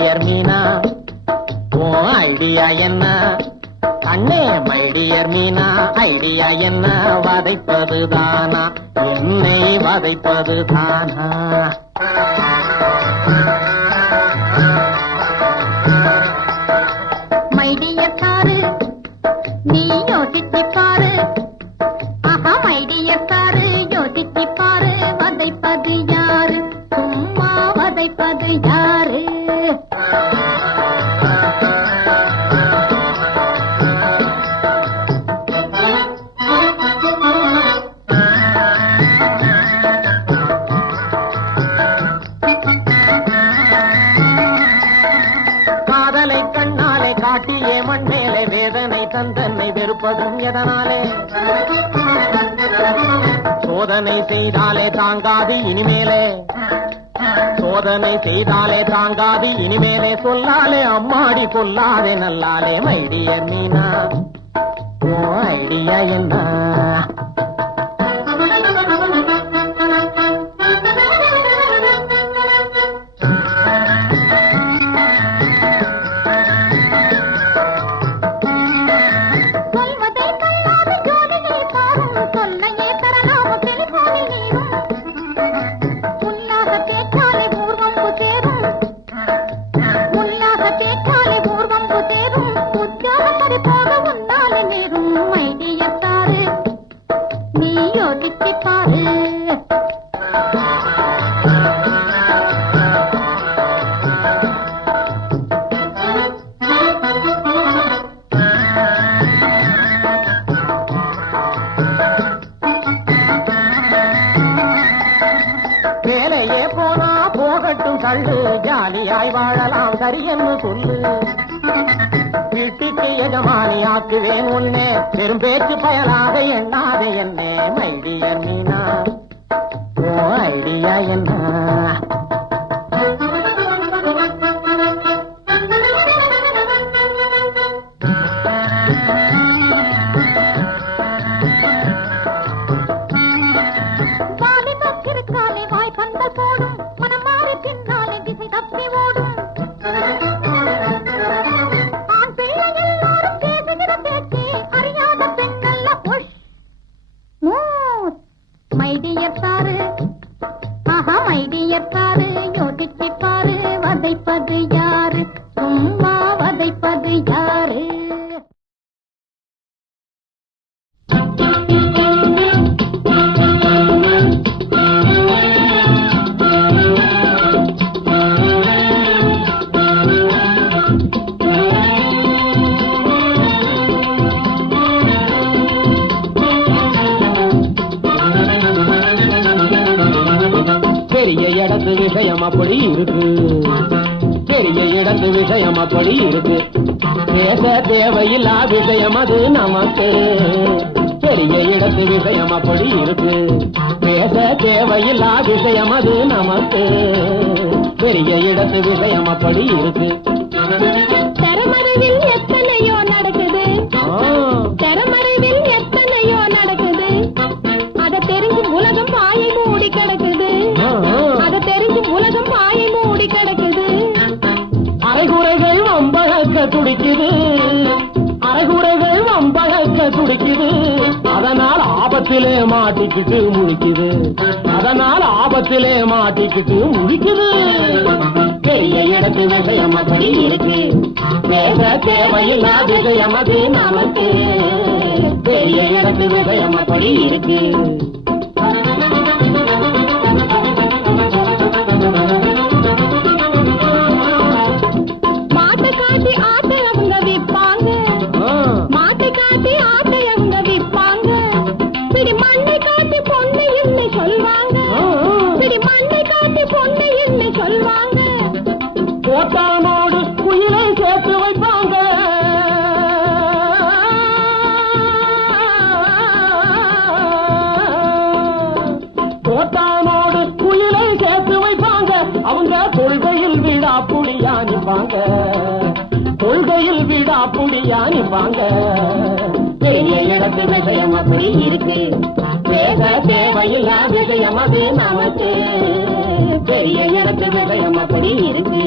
Dear Meena, oh idea என்ன கண்ணே? My dear Meena, idea என்ன? வதைப்பதுதானா, என்னை வதைப்பதுதானா? மை டியர் காரு, நீ யோசிச்சு பாரு. ஆஹா, மை டியர் காரு, யோசிச்சு பாரு. வதைப்பது யாரு? சும்மா வதைப்பது யாரு? காதலை கண்ணாலே காட்டியே மண்ணேலே வேதனை தந்தன்னை வெறுப்பதும் எதனாலே? சோதனை செய்தாலே தாங்காது இனிமேலே, சோதனை செய்தாலே தாங்காது இனிமேலே. சொல்லாலே அம்மாடி கொல்லாதே நல்லாலே. My dear Meena, oh idea என்ன? வேலையே போனா போகட்டும் தள்ளு, ஜாலியாய் வாழலாம் சரியென்னு சொல்லு. வீட்டுக்கு எஜமானி ஆக்குவேன் உன்னே, பெரும் பேச்சு பயலாக எண்ணாத என்னே. My dear Meena, oh idea என்ன? மை டியர் காரு, ஆஹா மை டியர் காரு, யோசிச்சு பாரு. வதைப்பது யாரு? சும்மா வதைப்பது யாரு? பெரிய இடத்து விஷயம் அப்படி இருக்கு, பெரிய இடத்து விஷயம் அப்படி இருக்கு. பேச தேவையில்லா விஷயம் அது நமக்கு. பெரிய இடத்து விஷயம் அப்படி இருக்கு, பேச தேவையில்லா விஷயம் அது நமக்கு. பெரிய இடத்து விஷயம் அப்படி இருக்கு. தரமறைவில் எத்தனையோ நடக்குது, தரமறைவில் எத்தனையோ நடக்குது. அதை தெரிஞ்சு உலகம் வாயை மூடி கிடக்குது, அதை தெரிஞ்சு உலகம் வாயை மூடி கிடக்குது. அரைகுறைகள் வம்பழக்க துடிக்குது, அரைகுறைகள் வம்பழக்க துடிக்குது. அதனால் ஆபத்திலே மாட்டிக்கிட்டு முழிக்குது, அதனால் ஆபத்திலே மாட்டிக்கிட்டு முழிக்குது. பெரிய இடத்து விஷயம் அப்படி இருக்கு, பேச தேவையில்லா விஷயம் அது நமக்கு. பெரிய இடத்து விஷயம் அப்படி இருக்கு. மாட்டை காட்டி ஆட்டை அவங்க விற்பாங்க, மாட்டை காட்டி ஆட்டை அவங்க விற்பாங்க. பிடி மண்ணை காட்டி பொண்ணு இல்லை சொல்வாங்க, பிடி மண்ணை காட்டி பொண்ணு இல்லை சொல்வாங்க. கோட்டானோடு குயிலை சேர்த்து வைப்பாங்க, கோட்டானோடு குயிலை சேர்த்து வைப்பாங்க. அவங்க கொள்கையில் வீடா புடியா நிப்பாங்க, கொள்கையில் வீடா புடியா நிப்பாங்க. பெரிய இடத்து விஷயம் அப்படி இருக்கு, பேச தேவையில்லா விஷயம் அது நமக்கு. பெரிய இடத்து விஷயம் அப்படி இருக்கு.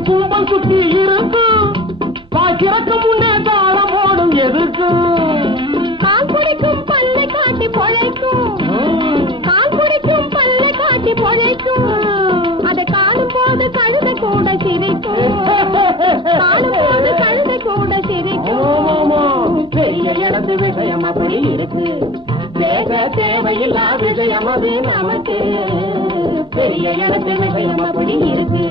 கூட்டம் கும்பல் சுத்தி இருக்கும் திறக்கும் முன்னே தாளம் போடும் எதுக்கும் கால் குடிக்கும் பல்லை காட்டி பொழைக்கும் கால் குடிக்கும் பல்லை காட்டி பொழைக்கும் அதை காணும் போது கழுதை கூட சிரிக்கும் காணும் போது கழுதை கூட சிரிக்கும் பெரிய இடத்து விஷயம் அப்படி இருக்கு பேச தேவையில்லா விஷயம் அது நமக்கு பெரிய இடத்து விஷயம் அப்படி இருக்கு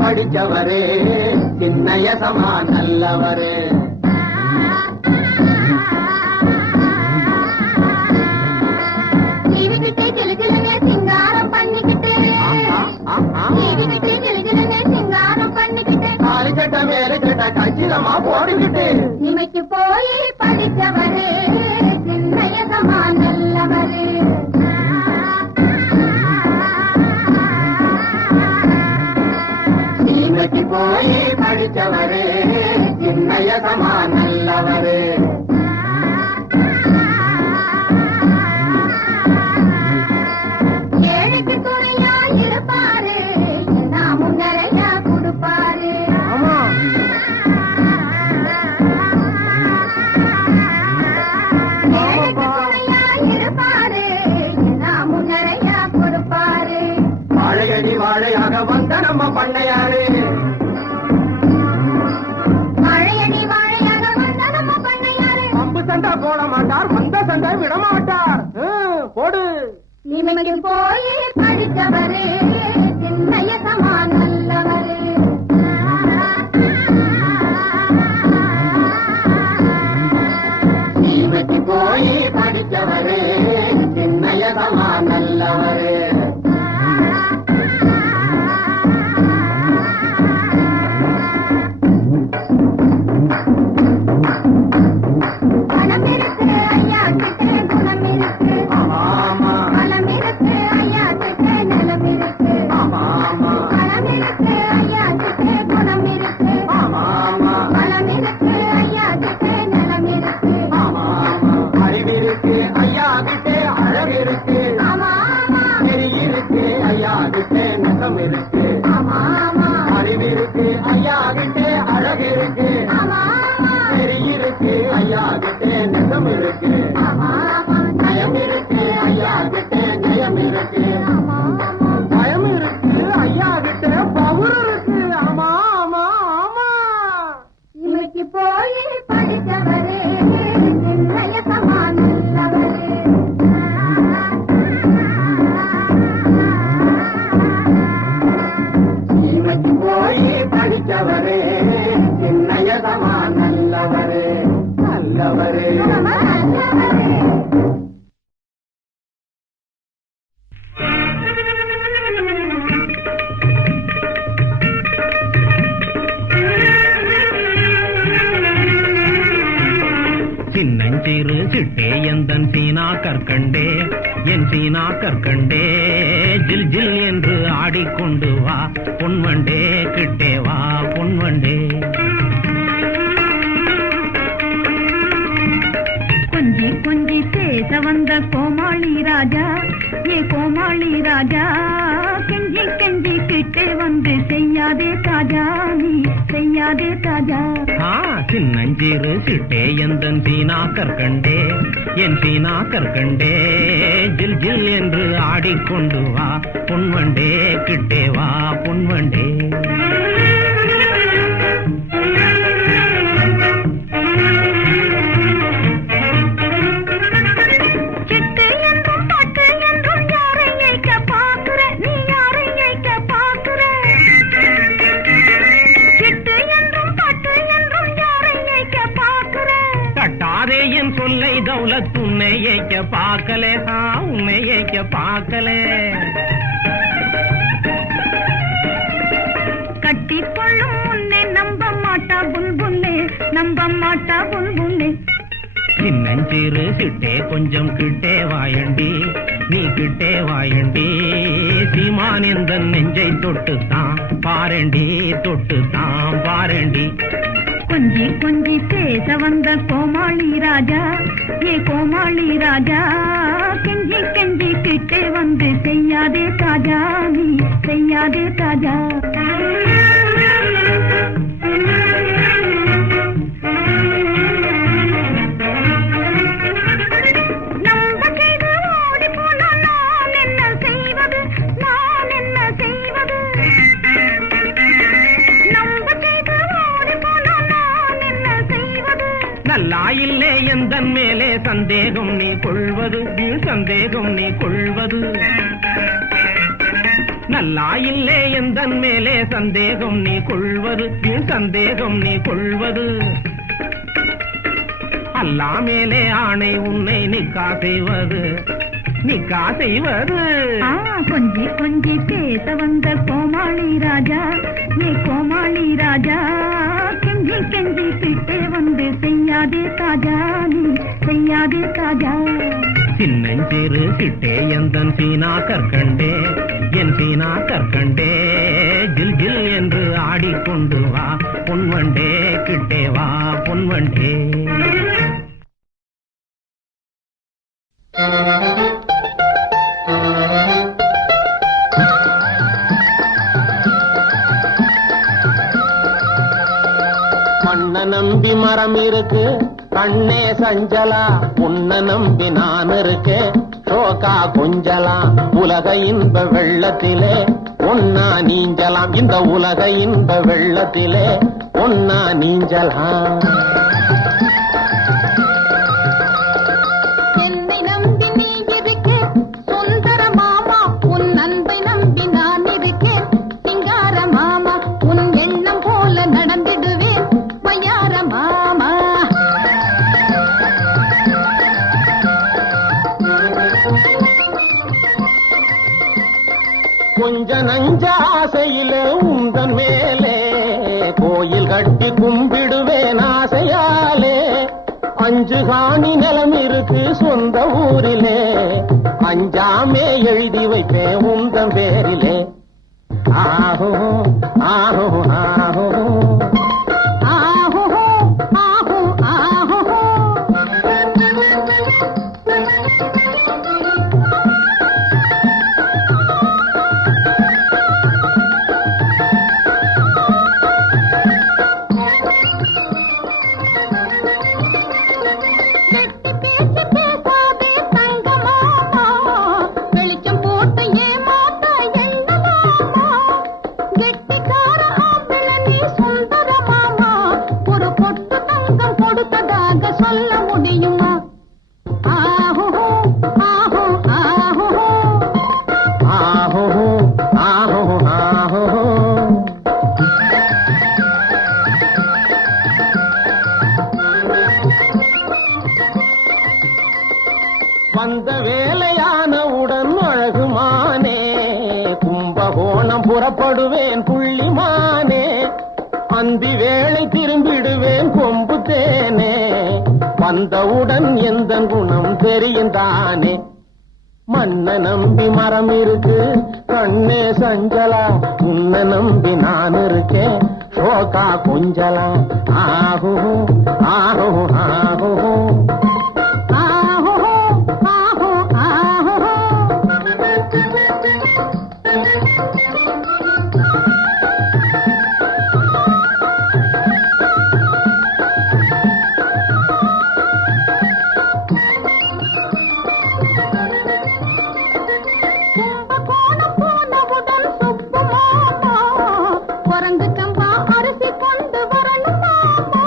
படிச்சவரே சின்னயசமா நல்லவரே சிங்காரம் பண்ணிக்கிட்டு சிங்காரம் பண்ணிக்கிட்டு காலி சட்ட மேல சட்ட கச்சிதமா போடுகிட்டு இமைக்கு போய் படிச்சவரே சின்னயசமா நல்லவரே போய் படிச்சவரே சின்னயசமா நல்லவரே ஏழுக்கு துணையா இருப்பாரு நாமும் நிறைய கொடுப்பாரு ஏழுக்கு துணையா இருப்பாரு நாமும் நிறைய கொடுப்பாரு வாழையடி வாழையாக வந்த நம்ம பண்ணையாரு சண்டை போட மாட்டார் வந்த சண்டை விட மாட்டார் போடு நிமிக்கு போய் படித்தவரே சின்னயசமா நல்லவரே நிமிக்கு போய் படித்தவரே சின்னயசமா நல்லவரே அறிவிருக்கு ஐயா கிட்டே அழகு இருக்கு இருக்கு ஐயா கிட்டே நெசம் இருக்கு நயம் இருக்கு ஐயா கிட்டே நயம் இருக்கு பயம் இருக்கு ஐயா கிட்டே பவுர் இருக்கு ஆமா ஆமா ஆமா இன்னைக்கு போய் படித்தவரே சின்னயசமா நல்லவரே படித்தவரே சின்னயசமா நல்லவரே நல்லவரே சின்னஞ்சிறு சிட்டே எந்தன் சீனா கற்கண்டே என் சீனா கற்கண்டே ஜில் ஜில் என்று ஆடிக்கொண்டு வா பொன்வண்டே கிட்டே வா பொன்வண்டே கொஞ்சி கொஞ்சி பேச வந்த கோமாளி ராஜா ஏ கோமாளி ராஜா கெஞ்சி கெஞ்சி கிட்டே வந்து செய்யாதே தாஜா நீ செய்யாதே தாஜா சின்னஞ்சிறு சிட்டே எந்தன் சீனா கற்கண்டே என் சீனா கற்கண்டே ஜில் ஜில் என்று ஆடிக்கொண்டு வா பொன்வண்டே கிட்டே வா பொன்வண்டே என் சொல்லை தௌலத் உன்னை ஏக்க பார்க்கலே உன்னை ஏக்க பார்க்கலே கட்டிக்கொள்ளும் உன்னை நம்ப மாட்டா புல்புல்லே நம்ப மாட்டா புல்புல்லே சின்னஞ்சிறு கிட்டே கொஞ்சம் கிட்டே வாயண்டி நீ கிட்டே வாயண்டி சீமான் எந்த நெஞ்சை தொட்டுத்தான் பாரண்டி தொட்டுத்தான் பாரண்டி கொஞ்சி கொஞ்சி பேச வந்த கோமாளி ராஜா ஏ கோமாளி ராஜா கெஞ்சி கெஞ்சி கிட்டே வந்து செய்யாதே தாஜா நீ செய்யாதே தாஜா நல்லாயில்லே எந்தன் மேலே சந்தேகம் நீ கொள்வது சந்தேகம் நீ கொள்வது நல்லாயில்லே எந்தன் மேலே சந்தேகம் நீ கொள்வது சந்தேகம் நீ கொள்வது அல்லா மேலே ஆணை உன்னை நிக்கா செய்வது நிக்கா செய்வது கொஞ்சி கொஞ்சி பேச வந்த கோமாளி ராஜா ஏ கோமாளி ராஜா கெஞ்சி கெஞ்சி கிட்டே வந்து செய்யாதே தாஜா நீ செய்யாதே தாஜா சின்னஞ்சிறு கிட்டே எந்தன் சீனா கற்கண்டே என் சீனா கற்கண்டே ஜில் ஜில் என்று ஆடிக்கொண்டு வா பொன்வண்டே கிட்டே வா பொன்வண்டே மண்ண நம்பி மரம் இருக்கு கண்ணே சஞ்சலா உன்ன நம்பி நான் இருக்கு சோகா கொஞ்சலா உலக இன்ப வெள்ளத்திலே ஒன்னா நீஞ்சலாம் இந்த உலக இன்ப வெள்ளத்திலே ஒன்னா நீஞ்சலாம் என்னை நம்பி நீ இருக்க சுந்தர மாமா உன் அன்பை நம்பி நான் இருக்கேன் சிங்கார மாமா உன் எண்ணம் போல நடந்திடுவேன் மயார மாமா கொஞ்ச நஞ்ச ஆசையிலே உந்தன் மேலே கோயில் கட்டி கும்பிடுவேன் ஆசையாலே அஞ்சு காணி நிலம் இருக்கு சொந்த ஊரிலே அஞ்சாமே எழுதி வைப்பேன் உந்தன் பேரிலே ஆஹோ ஆஹோ ஆஹோ ஆஹோ ஆஹோ ஆஹோ வெளிச்சம் போட்டு ஏமாத்த என்ன மாமா கெட்டிக்கார ஆம்பளை நீ சுந்தர மாமா ஒரு பொட்டு தங்கம் கொடுத்ததாக சொல்ல முடியுமா ஆஹோ ஆஹோ ஆஹோ ஆஹோ ஆஹோ ஆஹோ வந்த வேலையானவுடன் அழகுமானே கும்பகோணம் புறப்படுவேன் புள்ளிமானே அந்தி வேளை திரும்பிடுவேன் கொம்பு தேனே வந்தவுடன் எந்த குணம் தெரியும் தானே மண்ண நம்பி மரம் இருக்கு கண்ணே சஞ்சலா உன்ன நம்பி நான் இருக்கேன் சோகா கொஞ்சலா ஆஹோ ஆஹோ ஆஹோ ஆஹோ ஆஹோ ஆஹோ கும்பகோணம் போனவுடன் சுப்பு மாமா குரங்கு சம்பா அரிசி கொண்டு வரணும் மாமா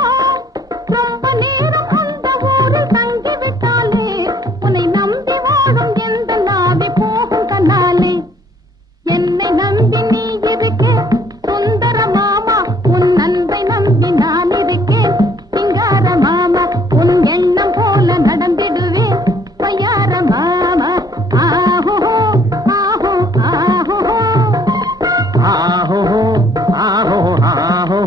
ரொம்ப நேரம் அந்த ஊரில் தங்கிவிட்டாலே உன்னை நம்பி வாழும் எந்த நாவி போகும் கண்ணாலே என்னை நம்பி நீ இருக்க சுந்தர மாமா உன் அன்பை நம்பி நான் இருக்கேன் சிங்கார மாமா உன் எண்ணம் போல நடந்திடுவேன் பையார மாமா ஆஹோ ஆஹோ ஆஹோ ஆஹோ ஆஹோ ஆஹோ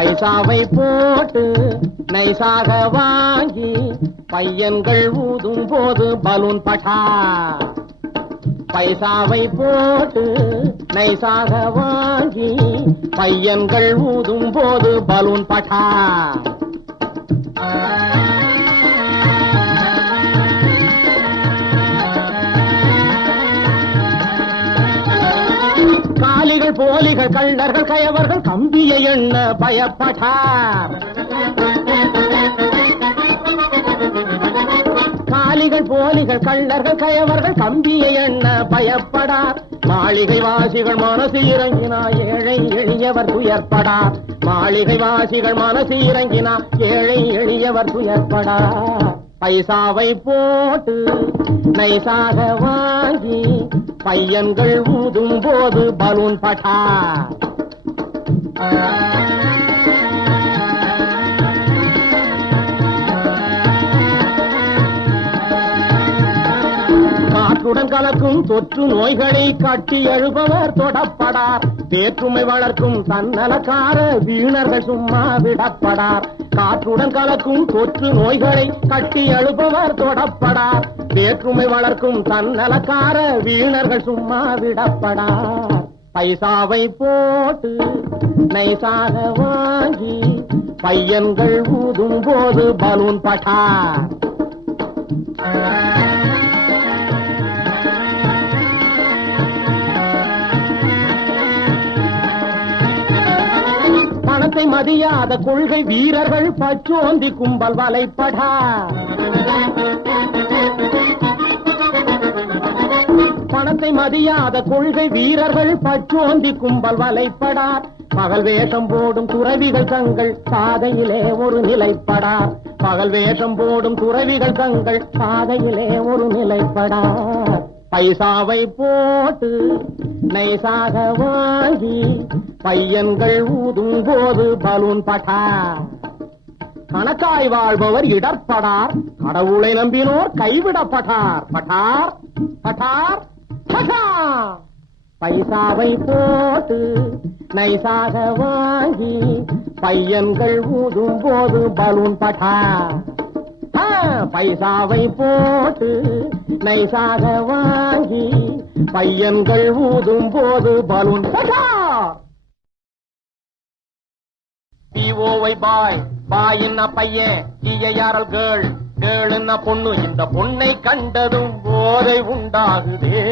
பைசாவை போட்டு நைசாக வாங்கி பையன்கள் ஊதும் போது பலூன் பட்டார். பைசாவை போட்டு நைசாக வாங்கி பையன்கள் ஊதும் போது பலூன் பட்டார். காலிகள் போலிகள் கள்ளர்கள் கயவர்கள் கம்பியை எண்ண பயப்பட்டார். காலிகள் போலிகள் கள்ளர்கள் கயவர்கள் கம்பியை எண்ண பயப்படார். மாளிகை வாசிகள் மனசு இறங்கினா ஏழை எளியவர் துயர்படார். மாளிகை வாசிகள் மனசு இறங்கினா ஏழை எளியவர் துயர்படார். பைசாவை போட்டு நைசாக வாங்கி பையன்கள் ஊதும் போது பலூன் பட்டார். காற்றுடன் கலக்கும் தொற்று நோய்களை கட்டி எழுபவர் தொடப்படார். வேற்றுமை வளர்க்கும் தன்னலக்கார வீணர்கள் சும்மா விடப்படார். காற்றுடன் கலக்கும் தொற்று நோய்களை கட்டி எழுபவர் தொடப்படார். வேற்றுமை வளர்க்கும் தன்னலக்கார வீணர்கள் சும்மா விடப்படார். பைசாவை போட்டு நைசாக வாங்கி பையன்கள் ஊதும் போது பலூன் பட்டார். பணத்தை மதியாத கொள்கை வீரர்கள் பச்சோந்தி கும்பல் வலைப்படார். பணத்தை மதியாத கொள்கை வீரர்கள் பச்சோந்தி கும்பல் வலைப்படார். பகல் வேஷம் போடும் துறவிகள் தங்கள் பாதையிலே ஒரு நிலைப்படார். பகல் வேஷம் போடும் துறவிகள் தங்கள் பாதையிலே ஒரு நிலைப்படார். பைசாவை போட்டு நைசாக வாங்கி பையன்கள் ஊதும் போது பலூன் பட்டார். கணக்காய் வாழ்பவர் இடர்படார். கடவுளை நம்பினோர் கைவிடப்பட்டார். பட்டார் பட்டார் பட்டார். பைசாவை போட்டு நைசாக வாங்கி பையன்கள் ஊதும் போது பலூன் பட்டார். பைசாவை போட்டு நைசாக வாங்கி பையன்கள் ஊதும் போது பலூன் பட்டார். பிஓவை பாய் பாயின்னா பையன், டிஐஆர்எல் கேர்ள் கேர்ள்னா பொண்ணு. இந்த பொண்ணை கண்டதும் போதை உண்டாகுதே.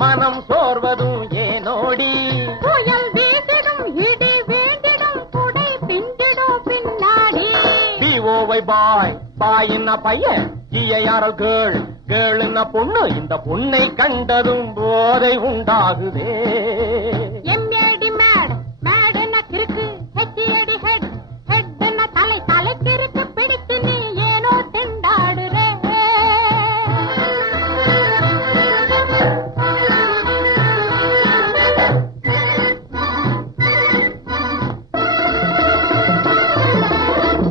மனம் சோர்வதும் ஏனோடி, புயல் வீசிடும் இடி வேண்டிடும் குடை பிஞ்சிடும் பின்னாடி. பிஓவை பாய் பாயின்னா பையன், டிஐஆர்எல் கேர்ள் கேர்ள்னா பொண்ணு. இந்த பொண்ணை கண்டதும் போதை உண்டாகுதே. எம்ஏடி மேட் மேடுன்னா கிறுக்கு, ஹெச்ஏடி ஹெட் ஹெட்னா தலை தலைக்கிறுக்கு பிடித்து நீ ஏனோ திண்டாடுறே.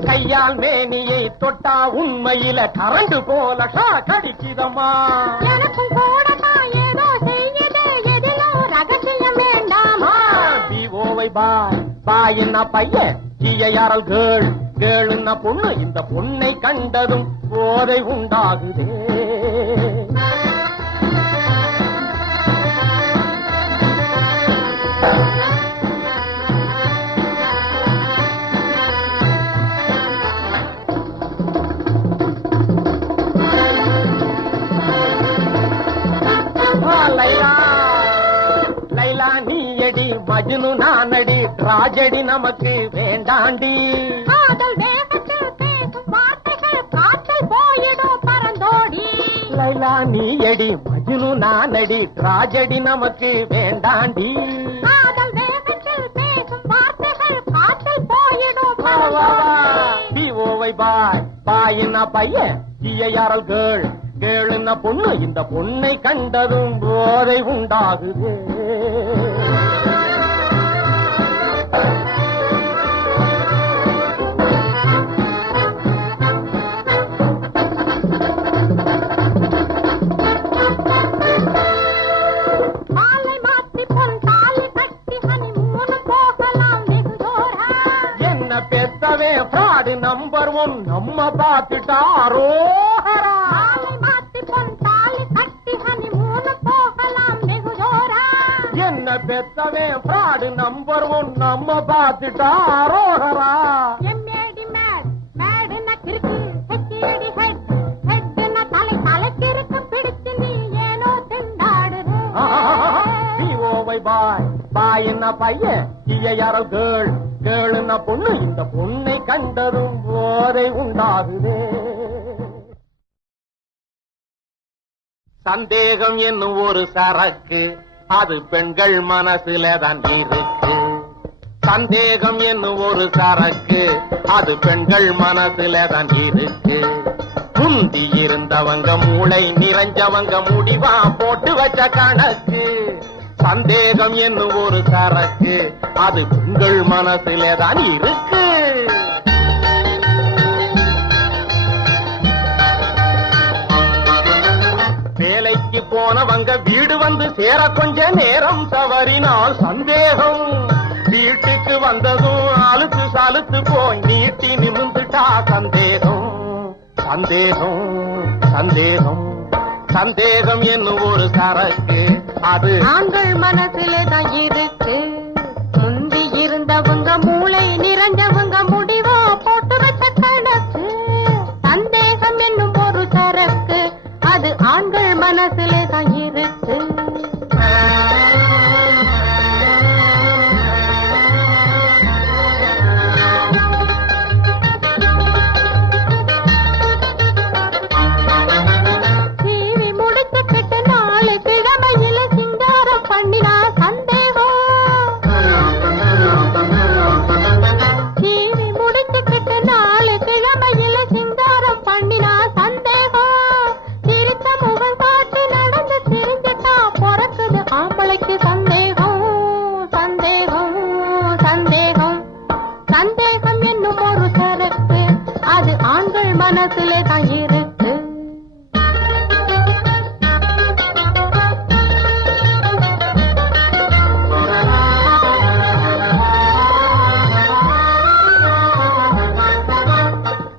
கையால் மேனியை தொட்டா உண்மையில கரண்டு போல கடிக்குதம்மா. எனக்கும் கூடமா ஏதோ செய்யுது, எதிலும் ரகசியம் வேண்டாமா. பிஓவை பாய் பாயின்னா பையன், டிஐஆர்எல் கேர்ள் கேர்ள்னா பொண்ணு. இந்த பொண்ணை கண்டதும் போதை உண்டாகுதே. லைலா லைலா நீயடி, மஜ்னு நானடி, ராஜடி நமக்கு வேண்டாண்டி. காதல் வேகத்தில் பேசும் வார்த்தைகள் காற்றில் போயிடும் பறந்தோடி. லைலா நீயடி, மஜ்னு நானடி, ராஜடி நமக்கு வேண்டாண்டி. காதல் வேகத்தில் பேசும் வார்த்தைகள் பிஓவை பாய் பாயின்னா பையன் ஜிஐஆர்எல் கேர்ள் கேளுன்னா பொண்ணு இந்த பொண்ணை கண்டதும் போதை உண்டாகுது பெத்தவே ஃப்ராடு நம்பர் 1 நம்ம பார்த்துட்டாரோ என்ன பெத்தவே ஃப்ராடு நம்பர் 1 நம்ம பார்த்துட்டாரோ பாய் பாயின்னா பையன் ஜிஐஆர்எல் கேர்ள் கேளுன்னா பொண்ணு இந்த பொண்ணை கண்டதும் போதை உண்டாகுதே சந்தேகம் என்னும் ஒரு சரக்கு அது பெண்கள் மனசுல தான் இருக்கு சந்தேகம் என்னும் ஒரு சரக்கு அது பெண்கள் மனசுல தான் இருக்கு முந்தி இருந்தவங்க மூளை நிறைஞ்சவங்க முடிவா போட்டு வச்ச கணக்கு சந்தேகம் என்னும் ஒரு சரக்கு அது உங்கள் மனசிலே தான் இருக்கு வேலைக்கு போனவங்க வீடு வந்து சேர கொஞ்ச நேரம் தவறினால் சந்தேகம் வீட்டுக்கு வந்ததும் அழுத்து சலுத்து போய் நீட்டி நிமிந்துட்டா சந்தேகம் சந்தேகம் சந்தேகம் சந்தேகம் என்னும் ஒரு சரக்கு அது ஆண்கள் மனசிலே தான் இருக்கு முந்தி இருந்தவங்க மூளை நிறைஞ்சவங்க முடிவா போட்டு வச்ச கணக்கு சந்தேகம் என்னும் ஒரு சரக்கு அது ஆண்கள் மனசிலே தான் இருக்கு மனசுலே தான் இருக்கு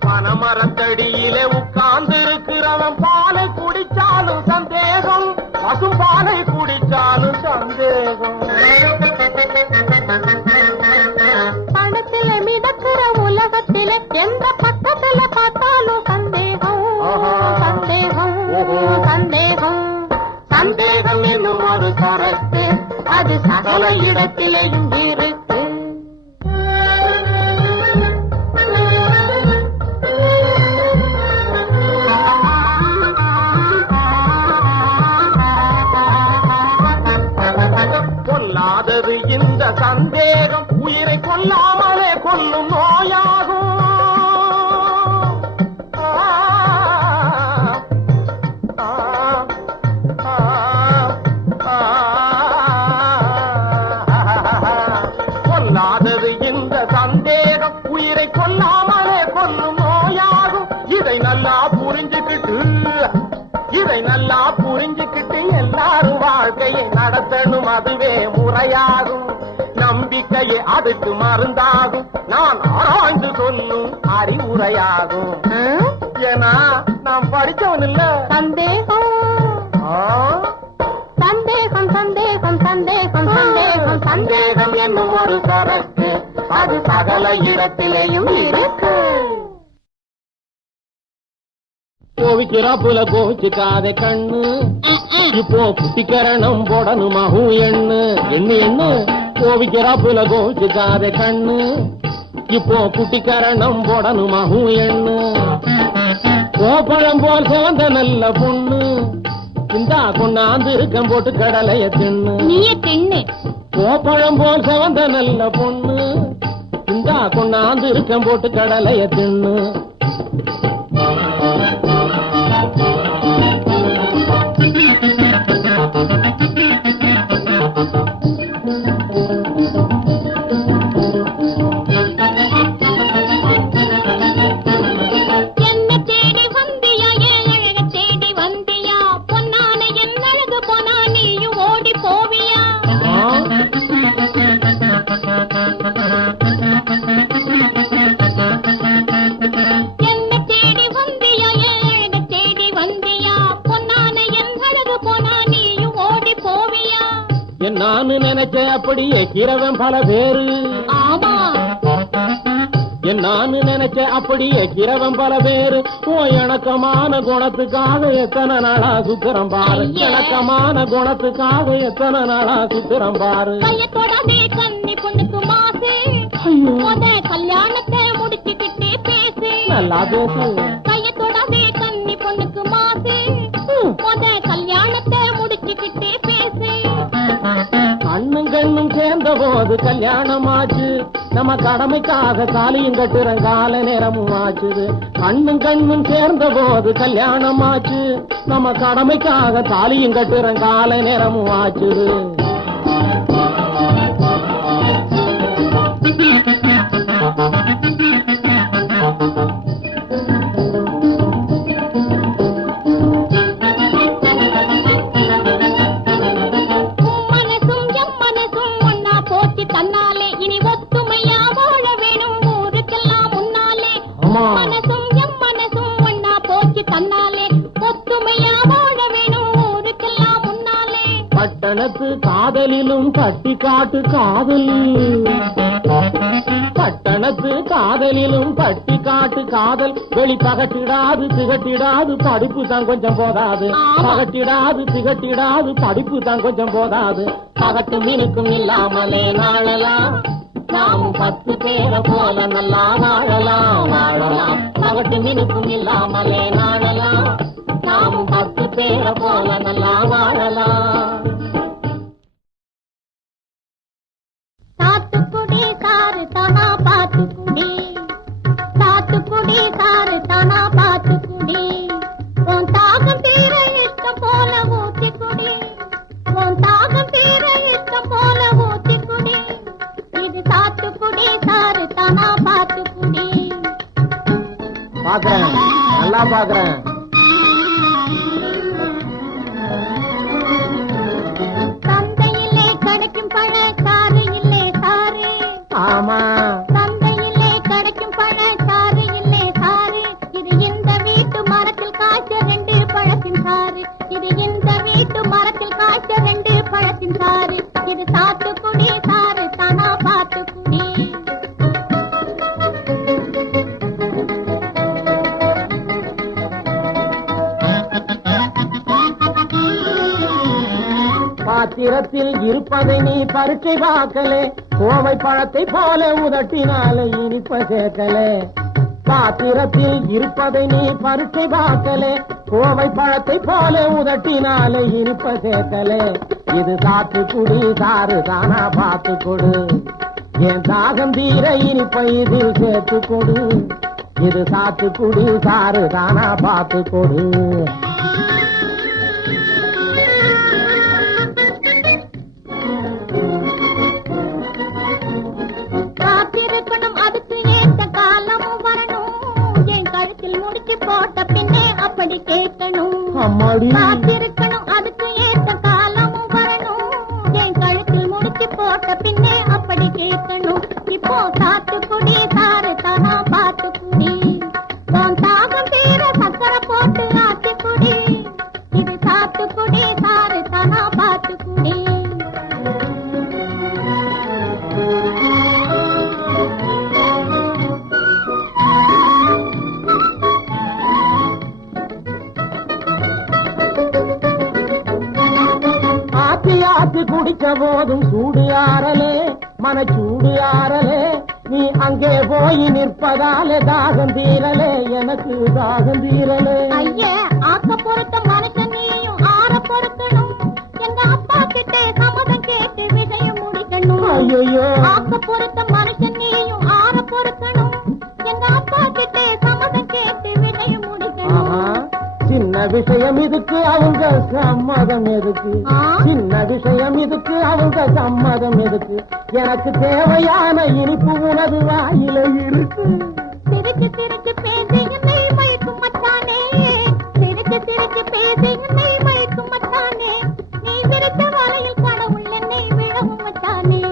பனமரத்தடியிலே உட்கார்ந்து இருக்கிறவன் பாலை குடிச்சாலும் சந்தேகம் பசும் பாலை குடிச்சாலும் சந்தேகம் பணத்தில மிதக்கிற உலகத்தில எந்த பக்கத்துல பார்த்தாலும் சந்தேகம் சந்தேகம் சந்தேகம் சந்தேகம் என்னும் ஒரு சரக்கு அது சகல இடத்திலேயும் இருக்கு கொல்லாதது இந்த சந்தேகம் உயிரை கொல்லாமலே கொல்லும் நோயாகும் கொல்லாதது இந்த சந்தேகம் உயிரை கொல்லாமலே கொல்லும் நோயாகும் இதை நல்லா புரிஞ்சுக்கிட்டு எல்லாரும் வாழ்க்கையை நடத்தணும் அதுவே முறையாகும் நம்பிக்கையே அதுக்கு மருந்தாகும் நான் ஆராய்ந்து சொல்லும் அறிவுரையாகும் ஏன்னா நாம் படிச்சவன் இல்ல சந்தேகம் சந்தேகம் சந்தேகம் சந்தேகம் சந்தேகம் சந்தேகம் என்னும் ஒரு சரக்கு அது சகல இடத்திலேயும் இருக்கு கோவிக்கிறாப்புல கோவிச்சுக்காத கண்ணு இப்போ குட்டிக்கரணம் போடணுமாகும் எண்ணு எண்ணு எண்ணு கோவிக்கிறாப்புல கோவிச்சுக்காத கண்ணு இப்போ குட்டிக்கரணம் போடணுமாகும் எண்ணு கோப்பழம் போல் சிவந்த நல்ல பொண்ணு இந்தா கொண்டாந்து இருக்கம் போட்டு கடலைய தின்னு நீயே தின்னு கோப்பழம் போல் சிவந்த நல்ல பொண்ணு இந்தா கொண்டாந்து இருக்கேன் போட்டு கடலைய தின்னு. நானு நினைச்ச அப்படியே கிரவன் பல பேரு. நானு நினைச்ச அப்படியே கிரவன் பல பேரு. ஓ இணக்கமான குணத்துக்காக எத்தனை நாளா சுத்திரம் பாரு. இணக்கமான குணத்துக்காக எத்தனை நாளா சுத்திரம் பாரு. கல்யாணத்தை முடிச்சுக்கிட்டே பேசு. நல்லா பேசு. கையத்தோடவே கண்ணி பொண்ணுக்கு மாசு. கல்யாணத்தை முடிச்சுக்கிட்டே பேசு. கண்ணும் கண்ணும் சேர்ந்த போது கல்யாணமாச்சு. நம்ம கடமைக்காக காலியும் கட்டுறன் கால நேரமும் ஆச்சுது. கண்ணும் கண்ணும் சேர்ந்த போது கல்யாணமாச்சு. நம்ம கடமைக்காக காலியும் கட்டுறன் கால நேரமும் ஆச்சுது. பட்டணத்து காதலிலும் தட்டி காட்டு காதல். பட்டணத்து காதலிலும் தட்டி காட்டு காதல். வெளி பகட்டிடாது திகட்டிடாது படிப்பு தான் கொஞ்சம் போதாது. பகட்டிடாது திகட்டிடாது படிப்பு தான் கொஞ்சம் போதாது. பகட்டு மீனுக்கும் இல்லாமலே நாளலாம். நாம் 10 பேரை போல நல்லா வாழலாம் வாழலாம். பகட்டு மீனுக்கும் இல்லாமலே நாளலாம். நாம் 10 பேரை போல நல்லா வாழலாம். சாத்துக்குடி சாறு தானா பாத்துக்குடி. சாத்துக்குடி சாறு தானா பாத்துக்குடி. உன் தாகம் தீர இஷ்டம் போல ஊத்திக்குடி. உன் தாகம் தீர இஷ்டம் போல ஊத்திக்குடி. இது சாத்துக்குடி சாறு தானா பாத்துக்குடி. பாக்குறேன், நல்லா பாக்குறேன். சந்தையிலே கிடைக்கும் பழச்சாறு இல்லை சாறு. ஆமா, சந்தையிலே கிடைக்கும் பழச்சாறு இல்லை சாறு. இது இந்த வீட்டு மரத்தில் காய்ச்ச 2 பழத்தின் சாறு. இது இந்த வீட்டு மரத்தில் காய்ச்ச 2 பழத்தின் சாறு. இது சாத்துக்குடி சாறு தானா பாத்துக்குடி. பாத்திரத்தில் இருப்பதை நீ பறிச்சை பார்க்கலே. கோவை பழத்தை போல உதட்டினாலே இனிப்ப சேர்க்கலே. பாத்திரத்தில் இருப்பதை நீ பறிச்சை பார்க்கலே. கோவை பழத்தை போல உதட்டினாலே இனிப்ப சேர்க்கலே. இது சாத்துக்குடி சாறு தானா பார்த்து கொடு. என் தாகம் தீர இனிப்பை இதில் சேர்த்து கொடு. இது சாத்துக்குடி சாறு தானா பார்த்து கொடு. காத்திருக்கணும், அதுக்கு ஏற்ற காலமும் வரணும். என் கழுத்தில் முடிச்சு போட்ட பின்னே அப்படி கேட்கணும். காத்திருக்கணும், அதுக்கு ஏற்ற காலமும் வரணும். என் கழுத்தில் முடிச்சு போட்ட பின்னே அப்படி கேட்கணும். இப்போ சாத்துக்குடி சாறு தானா பாத்துக்குடி. உன் தாகம் தீர சக்கரை போட்டு ஆத்திக்குடி. இது சாத்துக்குடி சாறு தானா பாத்துக்குடி. ஆத்தி குடிக்க போதும் சூடு ஆறலே. மனச்சூடு ஆறலே. நீ அங்கே போய் நிற்பதாலே தாகம் தீரலே. எனக்கு தாகம் தீரலே. ஐயே, ஆக்க பொறுத்த மனுஷன் நீயும் ஆற பொறுக்கணும். எங்க அப்பா கிட்ட சம்மதம் கேட்டு விஷயம் முடிக்கணும். ஐயோ, ஆக்க பொறுத்த மனுஷன் நீயும் விஷயம் இதுக்கு அவங்க சம்மதம் எதுக்கு சின்ன விஷயம் இதுக்கு அவங்க சம்மதம் எதுக்கு எனக்கு தேவையான இனிப்பு உனது வாயில இருக்கு சிரிச்சு சிரிச்சு பேசி என்னை மயக்கும் மச்சானே சிரிச்சு சிரிச்சு பேசி என்னை மயக்கும் மச்சானே நீ விருத்த வாழையில் கடவுள் என்னை விழவும் மச்சானே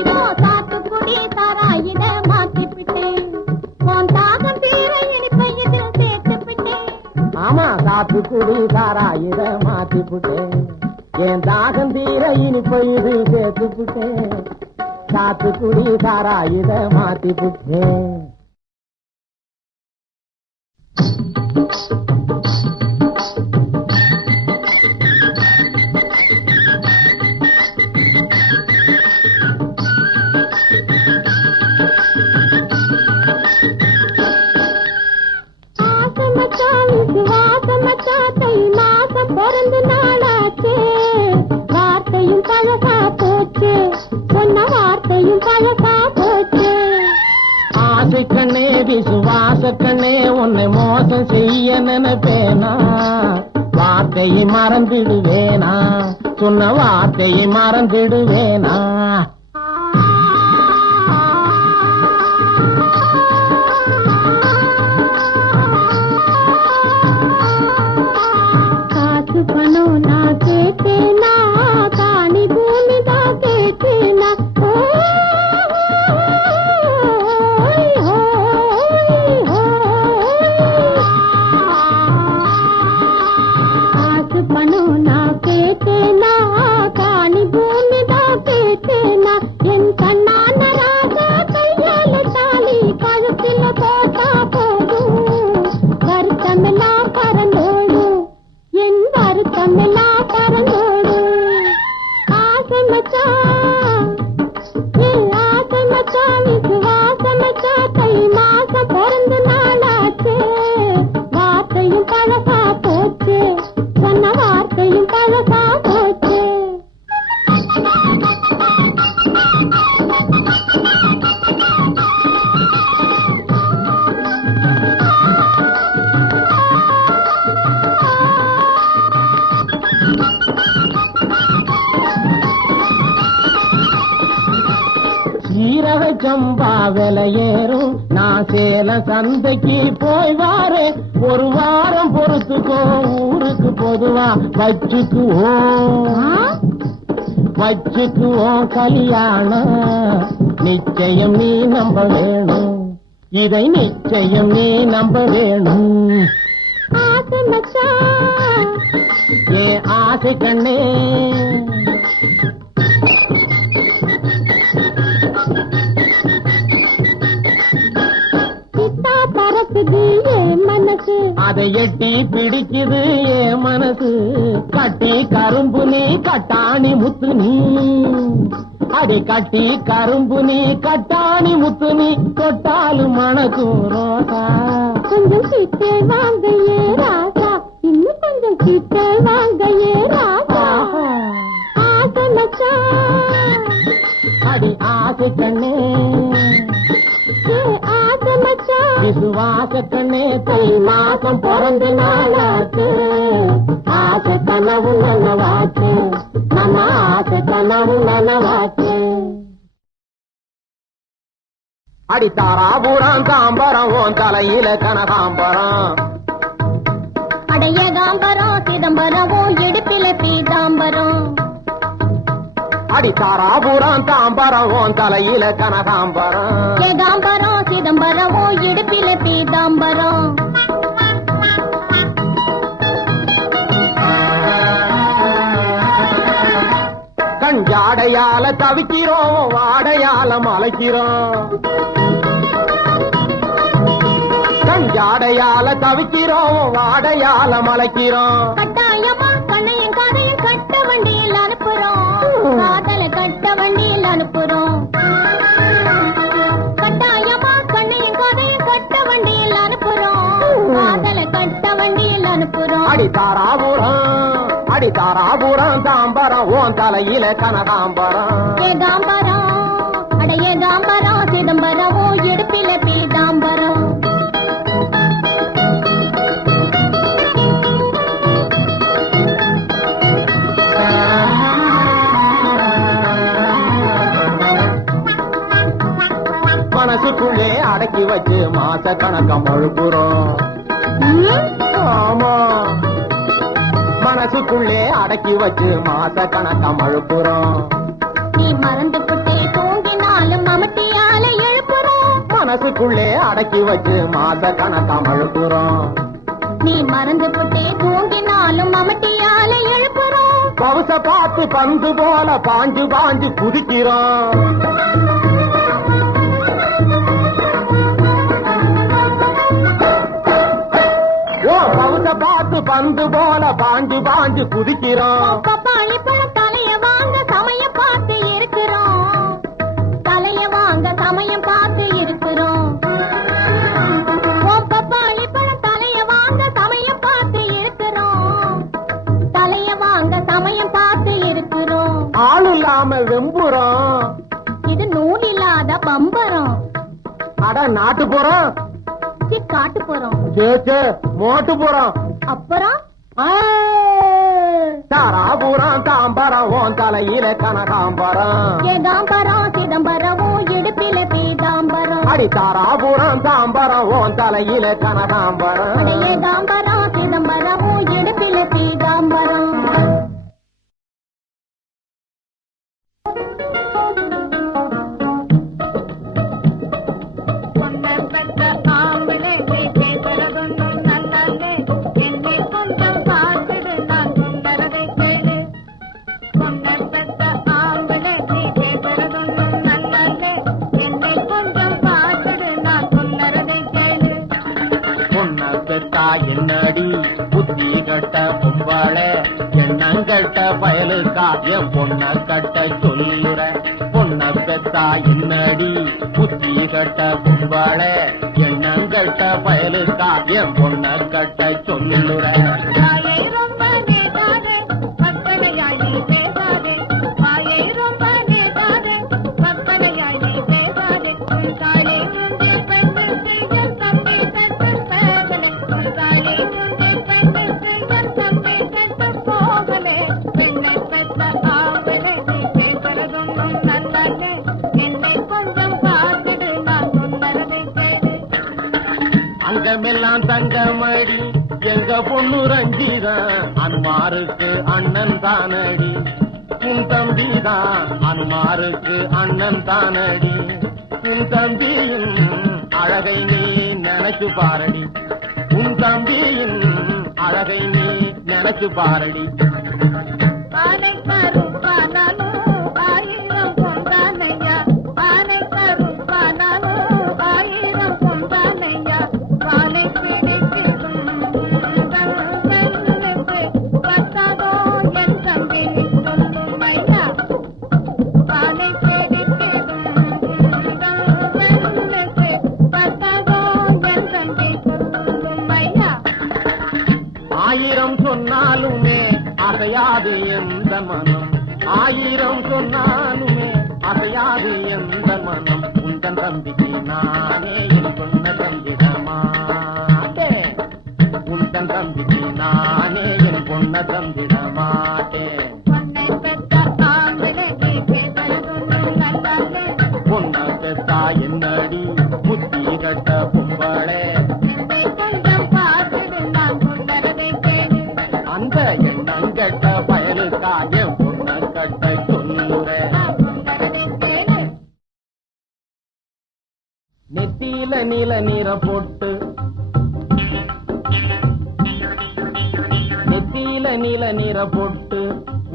இதோ சாத்துக்குடி சாராயிட மாத்திப்பிட்டேன் உன் தாகம் தீர இனிப்பை இதில் சேர்த்துப்பிட்டேன் ஆமா சாத்துக்குடி சாராயிட மாத்திப்புட்டேன் என் தாகம் தீர இனிப்பை இது சேர்த்துப்புட்டேன் சாத்துக்குடி சாராயிட மாத்திப்புட்டேன் பிறந்த நாளாச்சே வார்த்தையும் பழகா போச்சு சொன்ன வார்த்தையும் பழகா போச்சு ஆசை கண்ணே விசுவாச கண்ணே உன்னை மோசம் செய்ய நினைப்பேனா வார்த்தையை மறந்துடுவேனா சொன்ன வார்த்தையை மறந்துடுவேனா பணம் நான் கேட்டேனா காணி பூமி தான் கேட்டேனா காசு பணம் நான் கேட்டேனா காணி பூமி தான் கேட்டேனா என் கண்ணான ராஜா கையால தாலி கழுத்துல போட்டா போதும் வருத்தமெல்லாம் பறந்தோடும் என் வருத்தமெல்லாம் பறந்தோடு ஆசை மச்சான் என் ஆசை மச்சான் விசுவாச மச்சான் தை மாசம் பிறந்த நாளாச்சு வார்த்தையும் பழகா போச்சு சொன்ன வார்த்தையும் பழகா போச்சு சீரக சம்பா விலையேறும் நான் சேல சந்தைக்கு போய் வாரேன் ஒரு வாரம் பொறுத்துக்கோ ஊருக்கு பொதுவா வச்சுக்குவோம் கல்யாணம் நிச்சயம் நீ நம்ப வேணும் இதை நிச்சயம் நீ நம்ப வேணும் ஆசை மச்சான் ஏ ஆசை கண்ணே பறக்குது என் மனசு அதை எட்டி பிடிக்குது என் மனசு கட்டி கரும்பு நீ கட்டாணி முத்து நீ அடி கட்டி கரும்பு நீ கட்டாணி முத்து நீ தொட்டாலும் மணக்கும் ரோசா கொஞ்சம் கிட்ட வாங்க ஏ ராசா இன்னும் கொஞ்சம் கிட்ட வாங்க ஏ ராசா ஆசை மச்சான் அடி ஆசை கண்ணே ஏ ஆசை மச்சான் விசுவாச கண்ணே தை மாசம் பிறந்த நாளாச்சு ஆசை கனவு நனவாச்சு நம்ம ஆசை கனவு நனவாச்சு அடித்தாராபுரம் தாம்பரம் உன் தலையில கனகாம்பரம் அடைய காம்பரம் சிதம்பரம் இடுப்பில பீதாம்பரம் அடித்தாராபுரம் தாம்பரம் உன் தலையில கனகாம்பரம் ஏகாம்பரம் சிதம்பரம் இடுப்பில பீதாம்பரம் கஞ்சாடையால தவிக்கிறோம் வாடையால மலைக்கிறோம் கஞ்சாடையால தவிக்கிறோம் வாடையால மலைக்கிறோம் கட்டாயமா கண்ணையும் காதையும் கட்ட வண்டியில் அனுப்புறோம் காதல கட்ட வண்டியில் அனுப்புறோம் கட்டாயமா கண்ணையும் காதையும் கட்ட வண்டியில் அனுப்புறோம் காதல கட்ட வண்டியில் அனுப்புறோம் அடித்தாராபுரம் தாம்பரம் உன் தலையில கனகாம்பரம் ஏகாம்பரம் அடைய ஏகாம்பரம் சிதம்பரம் இடுப்பில பீதாம்பரம் கணக்கம் அழுப்புறோம். ஆமா, மனசுக்குள்ளே அடக்கி வச்சு மாச கணக்கம் அழுப்புறோம். நீ மறந்து புட்டே தூங்கினாலும் மமட்டியால எழுப்புறோம். மனசுக்குள்ளே அடக்கி வச்சு மாச கணக்கம் அழுப்புறோம். நீ மறந்து புட்டே தூங்கினாலும் மமட்டியால எழுப்புறோம். பவுச பார்த்து பந்து போல பாஞ்சு பாஞ்சு குதிக்கிறோம். ஓ பவுச பார்த்து பந்து போல பாஞ்சு பாஞ்சு குதிக்கிறோம். பப்பாளி பழம் தலைய வாங்க சமயம் பார்த்து இருக்கிறோம். தலைய வாங்க சமயம் பார்த்து இருக்கிறோம். பப்பாளி பழம் தலைய வாங்க சமயம் பார்த்து இருக்கிறோம். தலைய வாங்க சமயம் பார்த்து இருக்கிறோம். ஆள் இல்லாம வெம்புறோம். இது நூல் இல்லாத பம்பரம். அட நாட்டு போறோம், காட்டு போறோம், சேச்சே மோட்டு போறோம். அப்புறம் தாராபுரம் தாம்பரம் ஓன் தலையில கனகாம்பரம். ஏகாம்பரம் சிதம்பரமும் இடுப்பில பீதாம்பரம். அடி தாராபுரம் தாம்பரம் ஓன் தலையில கனகாம்பரம். ஏகாம்பரம் சிதம்பரமும் இடுப்பில பீதாம்பரம். என்னடி புத்தி கட்ட பொம்பாள எண்ணங்கட்ட பயலுக்கா என் பொண்ண கட்ட சொல்லுற. பொண்ண பெத்தா என்னடி புத்தி கட்ட பொம்பாள எண்ணங்கட்ட பயலுக்கா என் பொண்ண கட்ட சொல்லுற. அங்கமெல்லாம் தங்கமடி எங்க பொண்ணு ரஞ்சிதான். அனுமாருக்கு அண்ணன் தானடி உன் தம்பிதான். அனுமாருக்கு அண்ணன் தானடி உன் தம்பியின் அழகை நீ நினைச்சு பாரடி. உன் தம்பியின் அழகை நீ நினைச்சு பாரடி. ஆயிரம் சொன்னாலுமே அசையாது எந்த மனம். ஆயிரம் சொன்னாலுமே அசையாது எந்த மனம். உந்தன் தம்பிக்கு நானே என் சொன்ன தம்பிடமாட்டே. உந்தன் தம்பிக்கு நானே என் பொண்ண தம்பிடமாட்டே. பொண்ண பெத்தா என்னடி புத்தி கட்ட பொம்பளே. அந்த எண்ணங்கட்ட பயலுக்கா என் பொண்ண கட்ட சொல்லுறேன். நெத்தியில நீல நீர போட்டு நெத்தியில நீல நீர போட்டு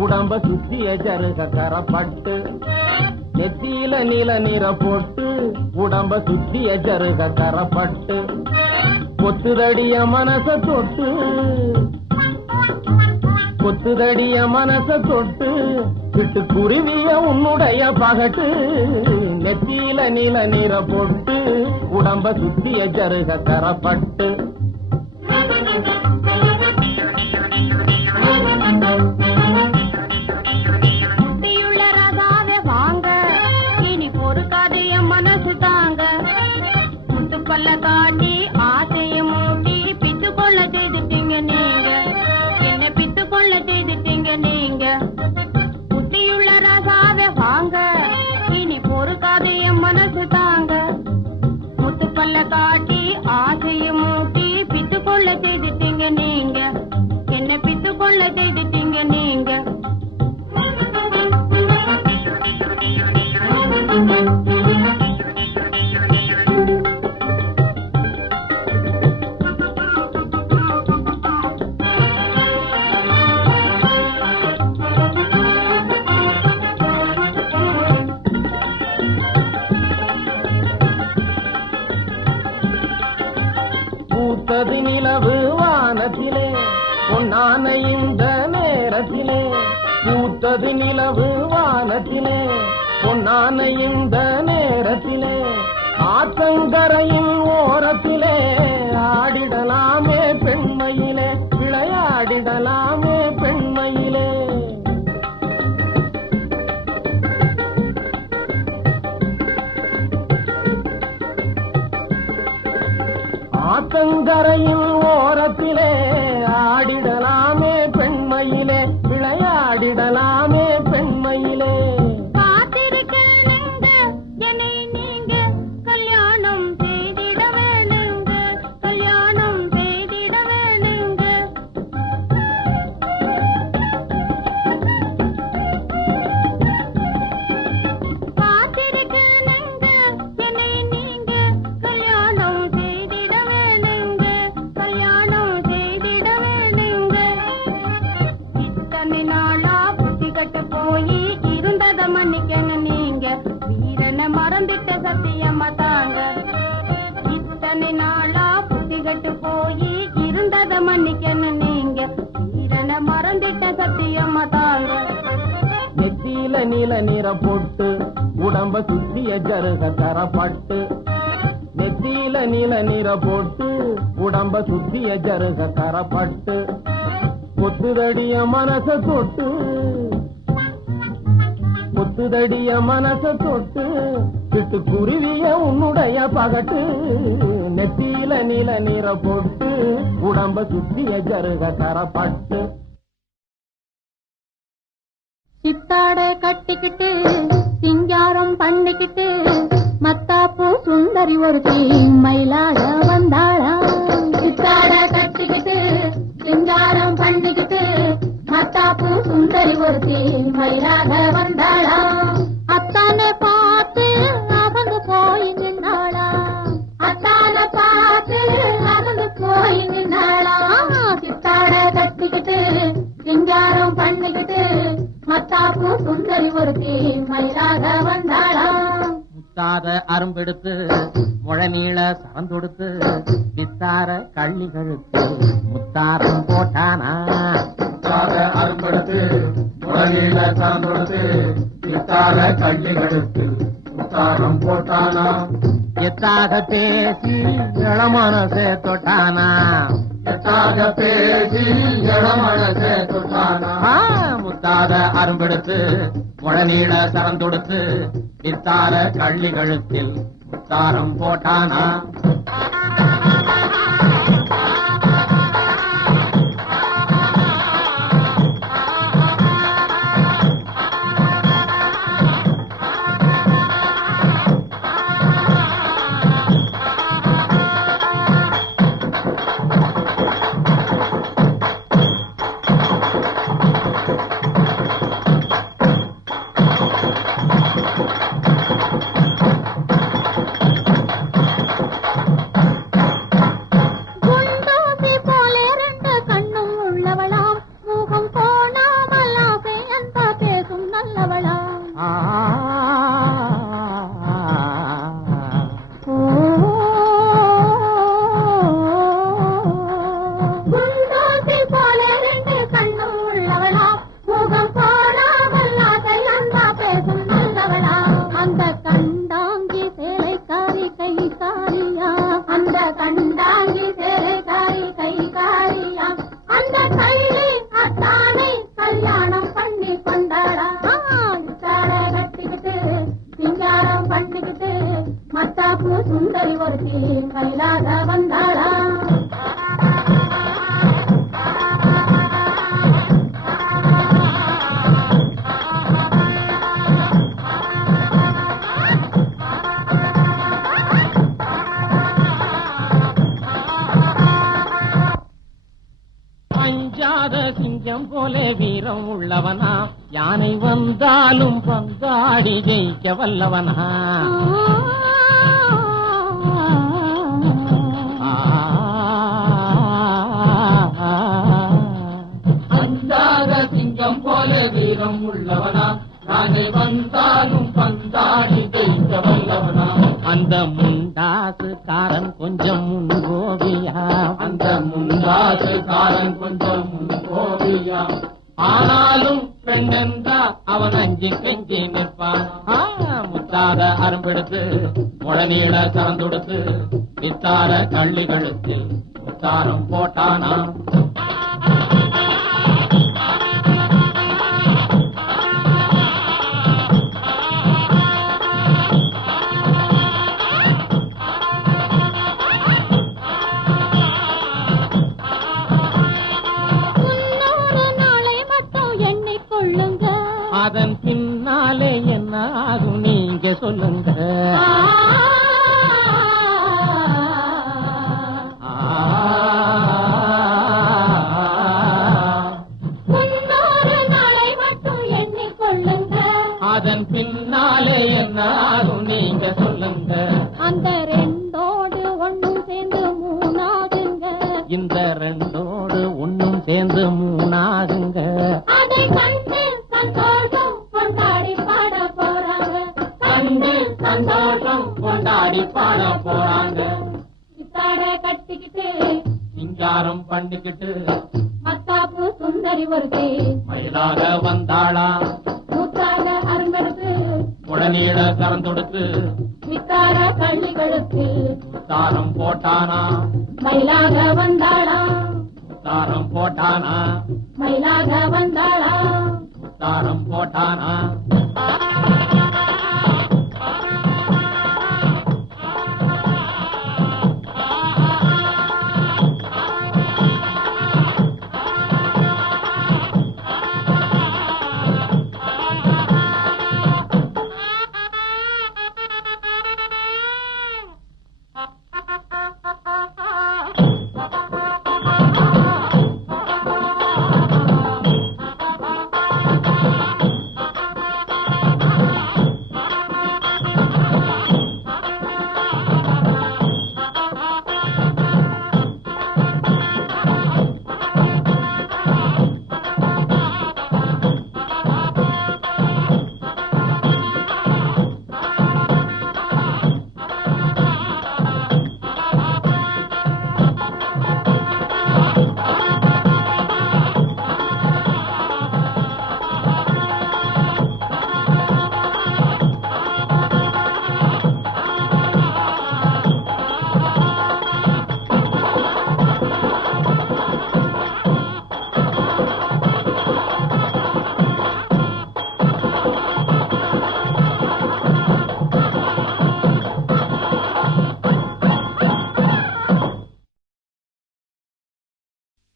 உடம்ப சுத்திய ஜருக கரப்பட்டு. நெத்தியில நீல நீர போட்டு உடம்ப சுத்திய ஜருக கரப்பட்டு. கொத்துரடிய மனச தொட்டு கொத்துரடிய மனச தொட்டு விட்டு குருவிய உன்னுடைய பகட்டு. நெத்தியில நீல நீர போட்டு உடம்ப சுத்திய ஜருக கரப்பட்டு. பல்ல காட்டி ஆசைய மூட்டி பித்து கொள்ள செய்துட்டீங்க நீங்க. என்ன பித்து கொள்ள செய்துட்டீங்க நீங்க. புத்தியுள்ள ரசாத வாங்க இனி பொறுக்காத என் மனசு தாங்க. முத்து பல்ல காட்டி பூத்தது நிலவு வானத்திலே பொன்னான இந்த நேரத்திலே பூத்தது நிலவு வானத்திலே பொன்னான இந்த நேரத்திலே ஆத்தங்கரையில் ஓரத்திலே ஆடிடலாமே பெண்மையிலே விளையாடிடலாமே பெண்மையிலே ஆத்தங்கரையில் ஓரத்திலே ஆடிடலாமே பெண்மையிலே விளையாடிடலாமே பெண்மையிலே மறந்துட்ட சத்தியம்மா தாங்க இத்தனை நாளா புத்திகட்டு போய் இருந்தத மன்னிக்கணும் நீங்க வீரனை மறந்துட்ட சத்தியம்மா தாங்க நெத்தியில நீல நிற பொட்டு உடம்ப சுத்திய ஜருக தரப்பட்டு நெத்தியில நீல நிற பொட்டு உடம்ப சுத்திய ஜருக தரப்பட்டு கொத்துதடிய மனச தொட்டு கொத்துதடிய மனச தொட்டு விட்டு குருவிய உன்னுடைய பகட்டு நெத்தியில நீல நீர போட்டு உடம்ப சுத்திய ஜருக தரப்பட்டு சித்தாட கட்டிக்கிட்டு சிங்காரம் பண்ணிக்கிட்டு மத்தாப்பூ சுந்தரி ஒரு மயிலாட வந்தாளா சித்தாட கட்டிக்கிட்டு சிங்காரம் பண்ணிக்கிட்டு மத்தாப்பூ சுந்தரி ஒரு மயிலாக வந்தாளா அத்தானை பார்த்து அவங்க போய் நின்னாளா அத்தானை பார்த்து அவங்க போய் நின்னாளா சித்தாட கட்டிக்கிட்டு சிங்காரம் பண்ணிக்கிட்டு மத்தாப்பூ சுந்தரி ஒரு மயிலாக வந்தாளா முத்தாத அரும்பெடுத்து முழநீள சரந்தொடுத்து வித்தார கள்ளி கழுத்து முத்தாரம் போட்டானா முத்தாத அரும்பெடுத்து முழநீள சரந்தொடுத்து வித்தார கள்ளி கழுத்து முத்தாரம் போட்டானா எத்தாக பேசி இளமனசே தொட்டானா எத்தாக பேசி இளமனசே தொட்டானா முத்தாத அரும்பெடுத்து முழநீள சரந்தொடுத்து வித்தார கள்ளி கழுத்தில் முத்தாரம் போட்டானா சுந்தரி ஒரு மயிலாக வந்தாளா அஞ்சாத சிங்கம் போலே வீரம் உள்ளவனா யானை வந்தாலும் பந்தாடி ஜெயிக்க வல்லவனா அஞ்சாத சிங்கம் போலே வீரம் உள்ளவனா யானை வந்தாலும் பந்தாடி ஜெயிக்க வல்லவனா அந்த முண்டாசுக்காரன் கொஞ்சம் முன்கோபியா அந்த முந்தாது காலம் கொஞ்சம் கோவியா ஆனாலும் பெண்ணென்றா அவன் அஞ்சி கெஞ்சி நிற்பான் முத்தாத அரும்பெடுத்து முழநீள கறந்துடுத்து வித்தார கள்ளி கழுத்தில் முத்தாரம் போட்டானா அதன் பின்னாலே என்ன ஆகும் நீங்க சொல்லுங்க அதன் பின்னாலே என்ன ஆகும் நீங்க சொல்லுங்க அந்த ரெண்டோடு ஒண்ணும் சேர்ந்து மூணாகுங்க இந்த ரெண்டோடு ஒண்ணும் சேர்ந்து மூணாகுங்க அதை கண்டு சந்தோஷம் கொண்டாடி பாட போறாங்க கண்டு சந்தோஷம் கொண்டாடி பாட போறாங்க சித்தாட கட்டிக்கிட்டு சிங்காரம் பண்ணிக்கிட்டு மத்தாப்பு சுந்தரி ஒருத்தி மயிலாக வந்தாளா முத்தாக அரும்பெடுத்து உடனீட கறந்தொடுத்து வித்தார கள்ளி கழுத்து தாரம் போட்டானா மயிலாக வந்தாளா தாரம் போட்டானா மயிலாக வந்தாளா தாரம் போட்டானா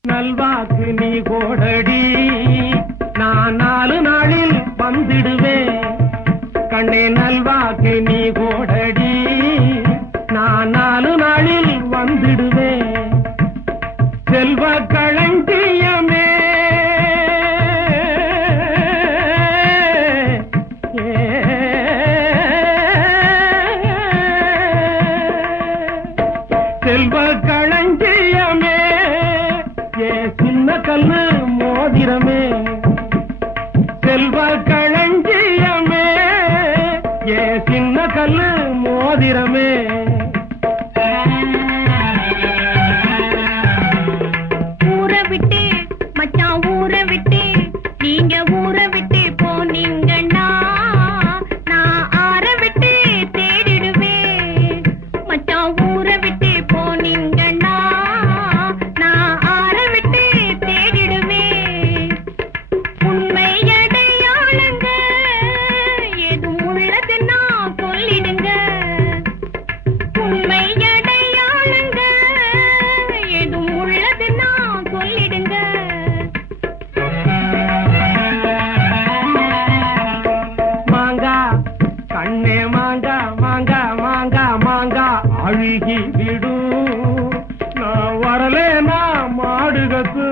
நல்வாக்கு நீ கோடடி நான் 4 நாளில் வந்திடுவேன் கண்ணே நல்வாக்கு நீ கோடடி நான் 4 நாளில் வந்திடுவேன் செல்வ களஞ்சியமே செல்வ களஞ்சியமே சின்ன கல்லு மோதிரமே செல்வ களஞ்சியமே சின்ன கல்லு மோதிரமே ஊரை விட்டு மச்சான் ஊரை விட்டு நீங்க ஊரை விட்டு போனீங்கன்னா நான் ஆரை விட்டு தேடிடுவேன் மச்சான் ஊரை விட்டு போனீங்கன்னா நான் ஆரை விட்டு தேடிடுவேன் உண்மை அடையாளங்க எதுவும் உள்ளதுன்னா சொல்லிடுங்க உண்மை அடையாளங்க எதுவும் உள்ளதுன்னா சொல்லிடுங்க மாங்கா கண்ணே மாங்கா மாங்கா மாங்கா மாங்கா அழுகி விடும் நான் வரலேனா மாடுகத்து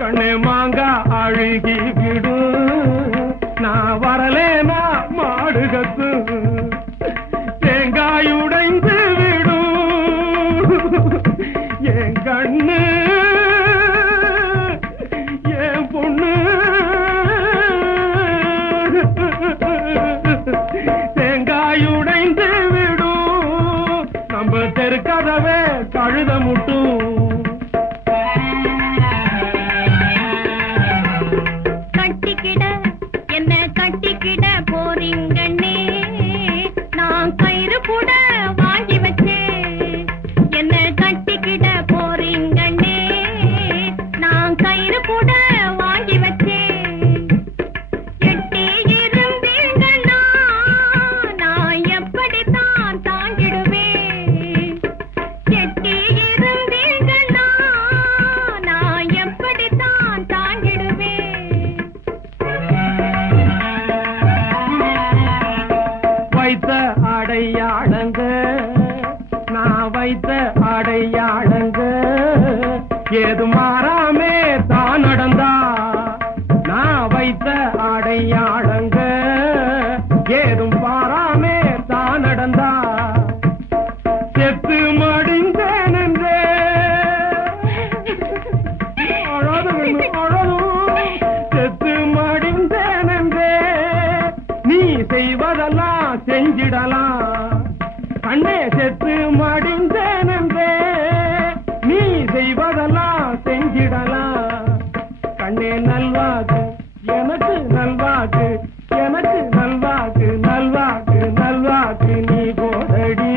கண்ணே மாங்கா அழுகி விடும் நான் வரலேனா மாடுகத்து தேங்காய் உடைந்து விடும் என் கண்ணு என் பொண்ணு தேங்காய் உடைந்து விடும் நம்ம தெருக்கதவே கழுத முட்டும் ஏது மாறாமே தான் நடந்தா நான் வைத்த அடையாளங்க ஏதும் பாராமே தான் நடந்தா செத்து மடிந்தேன் என்றே செத்து மடிந்தேன் என்றே நீ செய்வதெல்லாம் செஞ்சிடலாம் கண்ணே செத்து மடிந்தேன் என்றே நீ செய்வதெல்லாம் செஞ்சிடலாம் கண்ணே நல்வாக்கு எனக்கு நல்வாக்கு எனக்கு நல்வாக்கு நல்வாக்கு நல்வாக்கு நீ போதடி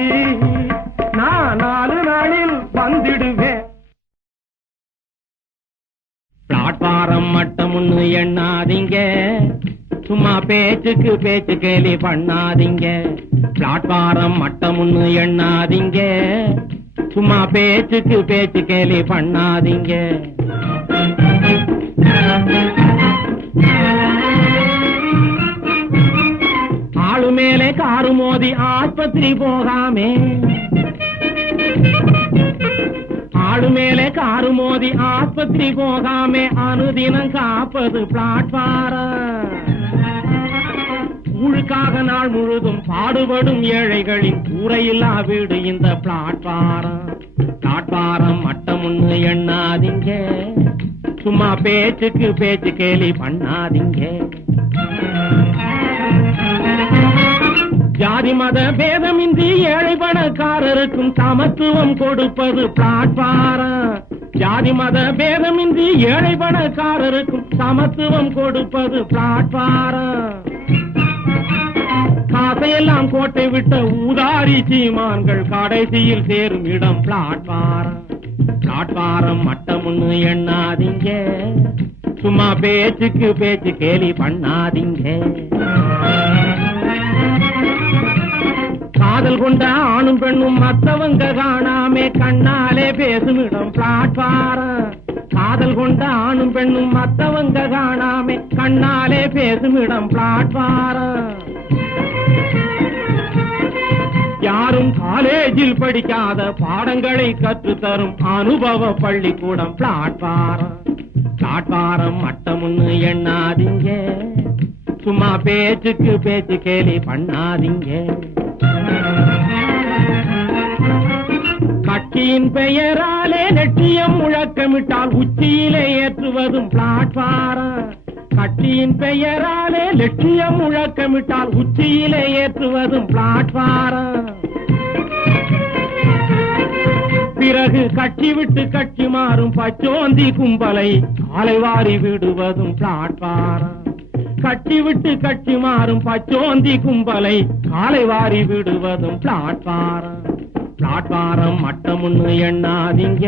நான் 4 நாளில் வந்துடுவேன். பிளாட்பாரம் மட்டம்னு எண்ணாதீங்க சும்மா பேச்சுக்கு பேச்சு கேலி பண்ணாதீங்க. பிளாட்பாரம் மட்டம்னு எண்ணாதீங்க சும்மா பேச்சுக்கு பேச்சு கேலி பண்ணாதீங்க. ஆளு மேலே காரு மோதி ஆஸ்பத்திரி போகாமே ஆளு மேலே காரு மோதி ஆஸ்பத்திரி போகாமே அனுதினம் காப்பது பிளாட்பாரம். ஊழுக்காக நாள் முழுதும் பாடுபடும் ஏழைகளின் கூரையில்லா வீடு இந்த பிளாட்பாரம். பிளாட்பாரம் மட்டம்னு எண்ணாதீங்க சும்மா பேச்சுக்கு பேச்சு கேலி பண்ணாதீங்க. ஜாதி மத பேதமின்றி ஏழை பணக்காரருக்கும் சமத்துவம் கொடுப்பது பிளாட்பாரம். ஜாதி மத பேதமின்றி ஏழை பணக்காரருக்கும் சமத்துவம் கொடுப்பது பிளாட்பாரம். காசையெல்லாம் கோட்டை விட்ட ஊதாரி சீமான்கள் கடைசியில் சேரும் இடம் பிளாட்பாரம். பிளாட்பாரம் மட்டம்னு எண்ணாதீங்க சும்மா பேச்சுக்கு பேச்சு கேலி பண்ணாதீங்க. காதல் கொண்ட ஆணும் பெண்ணும் மத்தவங்க காணாமே கண்ணாலே பேசுமிடம் பிளாட்பாரம். காதல் கொண்ட ஆணும் பெண்ணும் மத்தவங்க காணாமே கண்ணாலே பேசுமிடம் பிளாட்பாரம். யாரும் காலேஜில் படிக்காத பாடங்களை கற்றுத்தரும் அனுபவ பள்ளிக்கூடம் பிளாட்பாரம். பிளாட்பாரம் மட்டம்னு எண்ணாதீங்க சும்மா பேச்சுக்கு பேச்சு கேலி பண்ணாதீங்க. கட்சியின் பெயராலே லட்சியம் முழக்கமிட்டால் உச்சியிலே ஏற்றுவதும் பிளாட்பாரம். கட்சியின் பெயராலே லட்சியம் முழக்கமிட்டால் உச்சியிலே ஏற்றுவதும் பிளாட்பாரம். பிறகு கட்சி விட்டு கட்சி மாறும் பச்சோந்தி கும்பலை காலைவாரி விடுவதும் பிளாட்பாரம். கட்சி விட்டு கட்சி மாறும் பச்சோந்தி கும்பலை காலைவாரி விடுவதும் பிளாட்பாரம். பிளாட்பாரம் மட்டம்னு எண்ணாதீங்க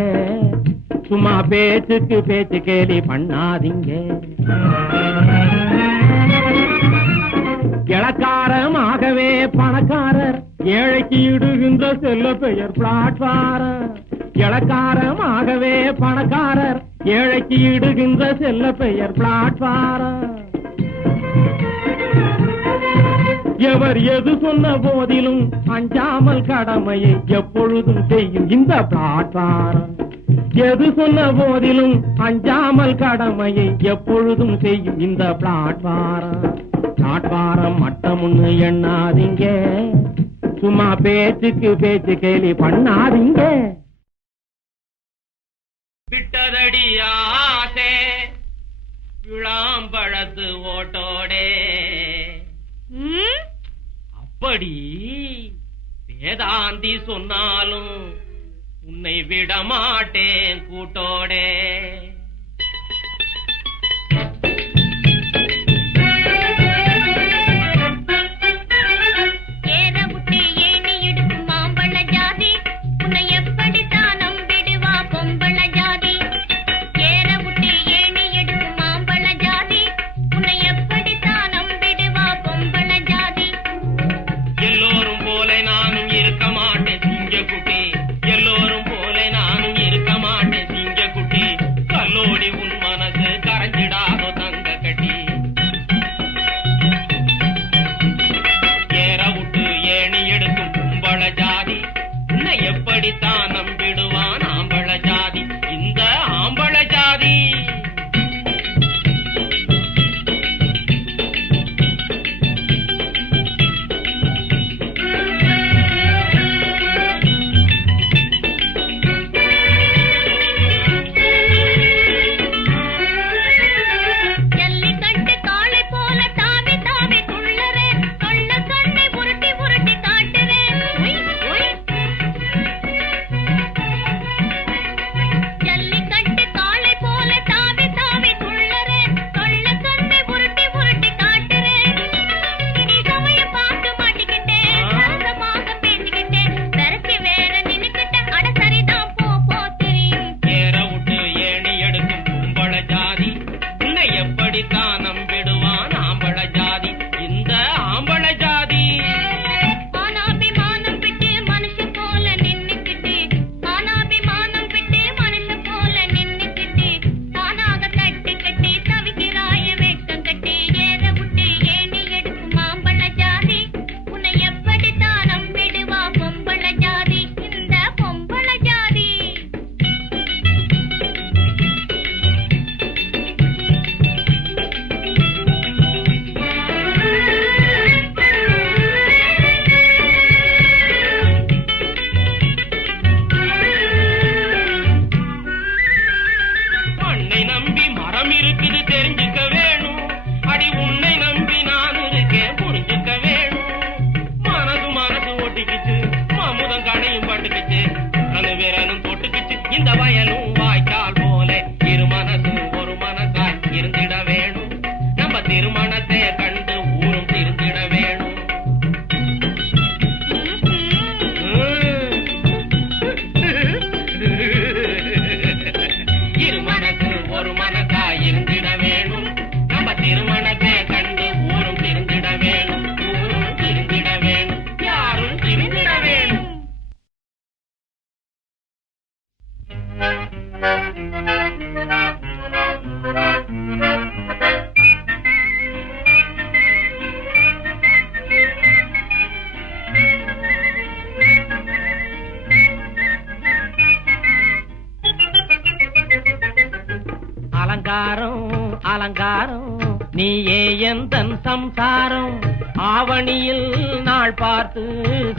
சும்மா பேச்சுக்கு பேச்சு கேலி பண்ணாதீங்க. இளக்காரமாகவே பணக்காரர் ஏழைக்கு இடுகின்ற செல்ல பெயர் பிளாட்பாரம். இளக்காரமாகவே பணக்காரர் ஏழைக்கு இடுகின்ற செல்ல பெயர் பிளாட்பாரம். எவர் எது சொன்ன போதிலும் அஞ்சாமல் கடமையை எப்பொழுதும் செய்யும் இந்த பிளாட்பாரம். எது சொன்ன போதிலும் அஞ்சாமல் கடமையை எப்பொழுதும் செய்யும் இந்த பிளாட்பாரம். பிளாட்பாரம் மட்டம்னு எண்ணாதீங்க சும்மா பேச்சுக்கு பேச்சு கேலி பண்ணாதீங்க. விட்டதடி ஆசே விளாம்பழத்து ஓட்டோடே அப்படி வேதாந்தி சொன்னாலும் உன்னை விடமாட்டேன் கூட்டோடே. அலங்காரம் அலங்காரம் நீயே எந்தன் சம்சாரம் ஆவணியில் நாள் பார்த்து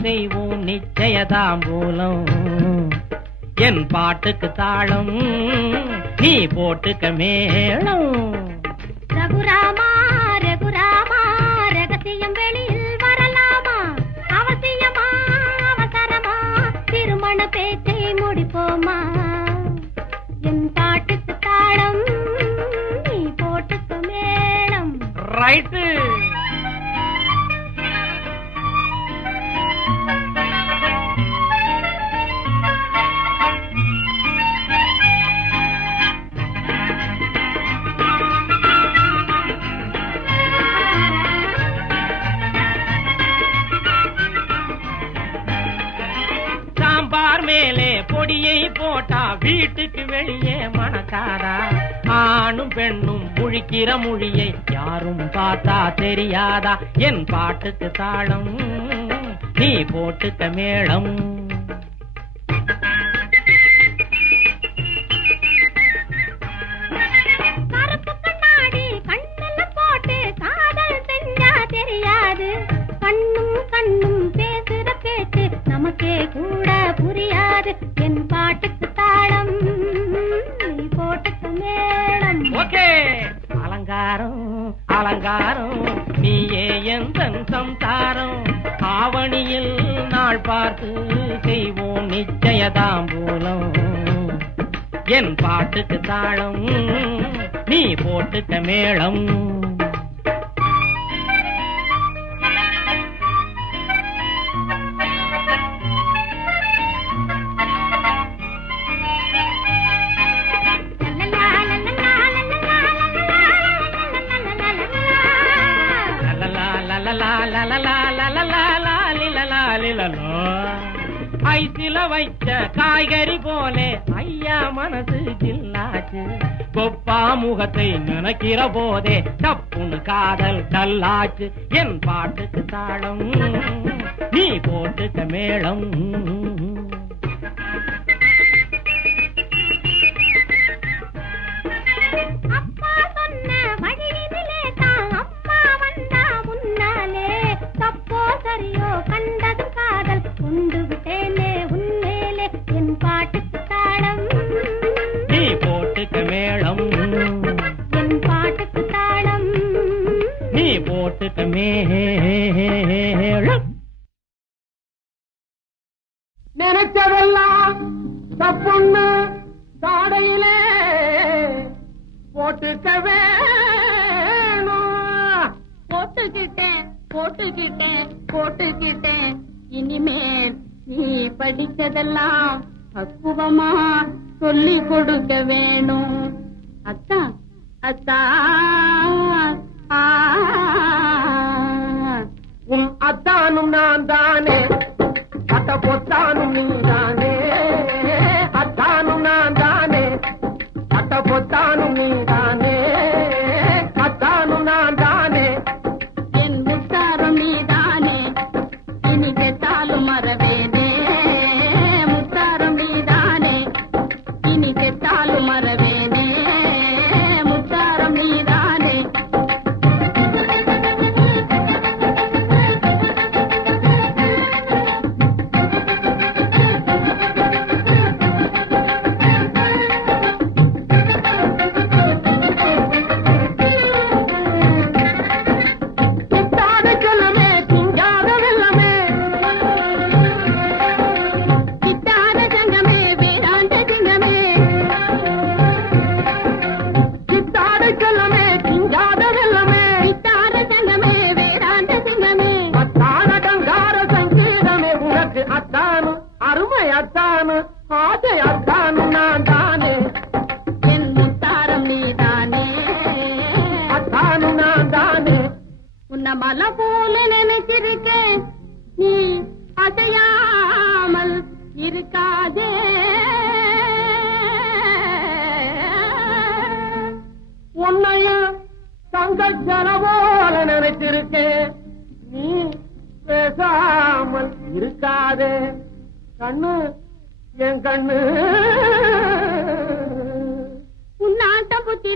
செய்வோம் நிச்சயதாம்பூலம் என் பாட்டுக்கு தாளம் நீ போட்டுக்க மேளம் ரகுராமா ரகுராமா ரகசியம் வெளியில் வரலாமா அவசியமா அவசரமா திருமண பேச்சை முடிப்போமா என் பாட்டுக்கு தாளம் நீ போட்டுக்க மேளம் ரைட்டு சாம்பார் மேலே பொடியை போட்டா வீட்டுக்கு வெளியே மணக்காதா ஆணும் பெண்ணும் முழிக்கிற மொழியை யாரும் பார்த்தா தெரியாதா என் பாட்டுக்கு தாளம் நீ போட்டுக்க மேளம் கருப்பு கண்ணாடி கண்ணுல போட்டு காதல் செஞ்சா தெரியாது கண்ணும் கண்ணும் பேசுற பேச்சு நமக்கே கூட புரியாது என் பாட்டுக்கு தாளம் நீ போட்டுக்க மேளம் ஓகே அலங்காரம் அலங்காரம் நீயே எந்தன் சம்சாரம் ஆவணியில் நாள் பார்த்து செய்வோம் நிச்சயதாம்பூலம் என் பாட்டுக்கு தாளம் நீ போட்டுக்க மேளம் ஐசில வைச்ச காய்கறி போலே ஐயா மனசு ஜில்லாச்சு கொப்பா முகத்தை நினைக்கிற போதே தப்புன்னு காதல் கல்லாச்சு என் பாட்டுக்கு தாளம் நீ போட்டுக்க மேளம் அப்பா சொன்ன வழியிலே தான் அம்மா வந்தா முன்னாலே தப்போ சரியோ கண்டது காதல் கொண்டு விட்டேனே உன்மேலே என் பாட்டுக்கு தாளம் நீ போட்டுக்க மேளம் என் பாட்டுக்கு தாளம் நீ போட்டுக்க மேளம் நினைச்சதெல்லாம் தப்புன்னு சாடையிலே போட்டுக்க வேணும் போட்டுக்கிட்டேன் போட்டுக்கிட்டேன் போட்டுக்கிட்டேன் இனிமேல் நீ படிச்சதெல்லாம் பக்குவமா சொல்லி கொடுக்க வேணும் அத்தா அத்தா ஆ. உன் அத்தானும் நான் தானே அட்ட பொத்தானும் நீ தானே அத்தானும் நான் தானே அட்ட பொத்தானும் நீ தானே அத்தானும் நான் தானே என் முத்தாரம் நீதானே இனி பெற்றாலும் மறவேனே முத்தாரம் நீதானே இனி பெற்றாலும் மறவேனே முத்தாரம் நீதானே மலை போல நினைச்சிருக்கேன் நீ அசையாமல் இருக்காதே உன்னையும் தங்கச்சன போல நினைச்சிருக்கேன் நீ பேசாமல் இருக்காதே கண்ணு என் கண்ணு உன்னாட்ட புத்தி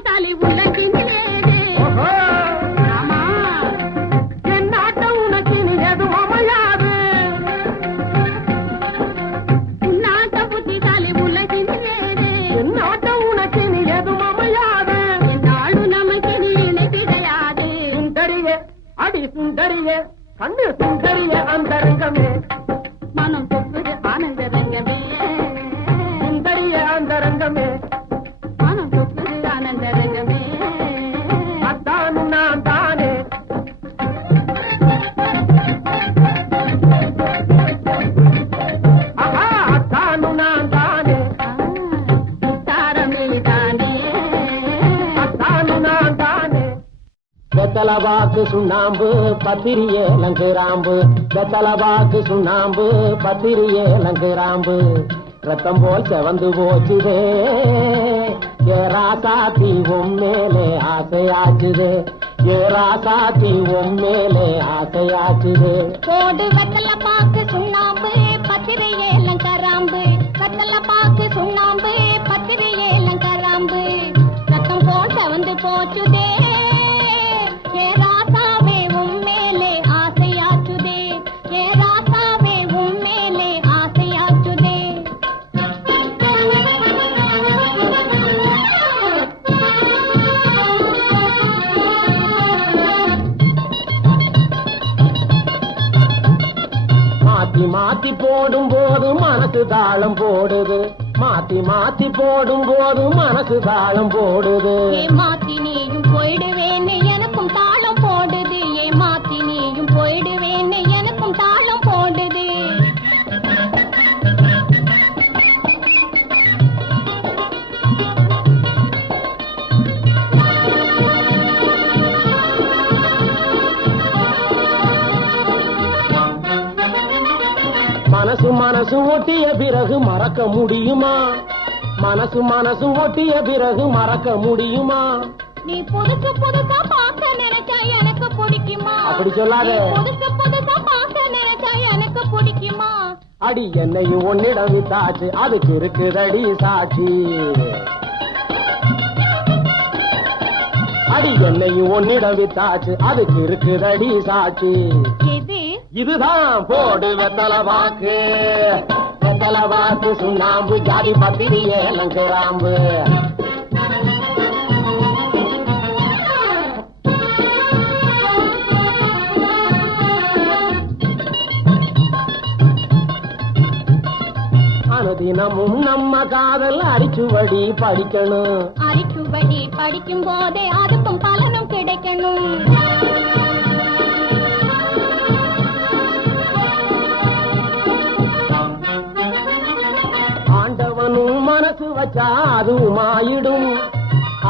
கண்ணு சுந்தரிய அந்தரங்கமே மனம் சொக்குது ஆனந்த ரங்கமே சுந்தரிய அந்தரங்கமே மனம் சொக்குது ஆனந்த ரங்கமே அத்தானும் நான் தானே ஆஹா அத்தானும் நான் தானே தாரமே தானே அத்தானும் நான் தானே வெத்தலவாக்கு சுண்ணாம்பு பத்திரிய லங்குராம்பு வெத்தலவாக்கு சுண்ணாம்பு பத்திரிய லங்குராம்பு ரத்தம் போல் செவந்து போச்சுதே ஏ ராசாத்தி உம்மேலே ஆசையாச்சுதே ஏ ராசாத்தி உம்மேலே ஆசையாச்சுதே போடு வெத்தல பாக்கு சுண்ணாம்பு பத்திரையே லங்கராம்பு வெத்தல பாக்கு சுண்ணாம்பு பத்திரையே லங்கராம்பு ரத்தம் போல் செவந்து போச்சுதே ஏ ராசாவே உம்மேலே ஆசையாச்சுதே ஏ ராசாவே உம்மேலே ஆசையாச்சுதே மாத்தி மாத்தி போடும் போது மனசு தாளம் போடுது மாத்தி மாத்தி போடும் போது மனசு தாளம் போடுது ஏமாத்தி நீயும் போயிடுவேன்னு எனக்கும் தாளம் போடுது ஏமாத்தி நீயும் போயிடுவேன்னு எனக்கும் தாளம் போடுது மனசு மனசு ஒட்டிய பிறகு மறக்க முடியுமா மனசு மனசு ஒட்டிய பிறகு மறக்க முடியுமா நீ புதுசு புதுசா பார்க்க நினைச்சா எனக்கு பிடிக்குமா அப்படி சொல்லாத. நீ புதுசு புதுசா பார்க்க நினைச்சா எனக்கு பிடிக்குமா அடி என்னையும் ஒன்னிடம் வித்தாச்சு அதுக்கு இருக்குதடி சாட்சி அடி என்னையும் ஒன்னிடம் வித்தாச்சு அதுக்கு இருக்குதடி சாட்சி எது இதுதான் போடு வெத்தல வாக்கு வெத்தல வாக்கு சுண்ணாம்பு ஜாதி பத்திரியே லங்கராம்பு அனுதினமும் நம்ம காதல் அடிச்சுவடி படிக்கணும் அரிக்குபடி படிக்கும் போதே அதுக்கும் பலனும் கிடைக்கணும் ஆண்டவனும் மனசு வச்சா அதுவும் ஆயிடும்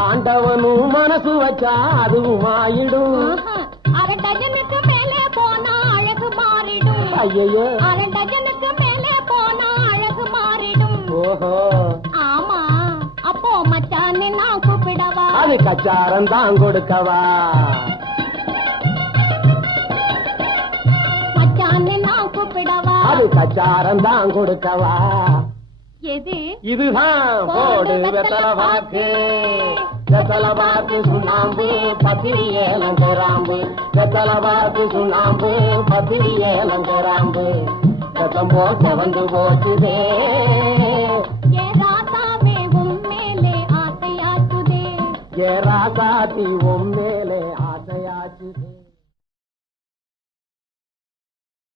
ஆண்டவனும் மனசு வச்சா அதுவும் ஆயிடும் ஆஹா, அரை டஜனுக்கு மேலே போனா அழகு மாறிடும் ஐயோ அரை டஜனுக்கு மேலே போனா அழகு மாறிடும் ஓஹோ ஆமா அப்போ மச்சான்னு நான் கூப்பிடவா அது கச்சாரம் தான் கொடுக்கவா மச்சான்னு நான் கூப்பிடவா அது கச்சாரம் தான் கொடுக்கவா எது இதுதான் போடு வெத்தல வாக்கு வெத்தல வாக்கு சுண்ணாம்பு பத்திரியே லங்கராம்பு வெத்தல வாக்கு சுண்ணாம்பு பத்திரியே லங்கராம்பு ரத்தம் போல் செவந்து போச்சுதே ஏ ராசாவே உம்மேலே ஆசையாச்சுதே ஏ ராசாத்தி உம்மேலே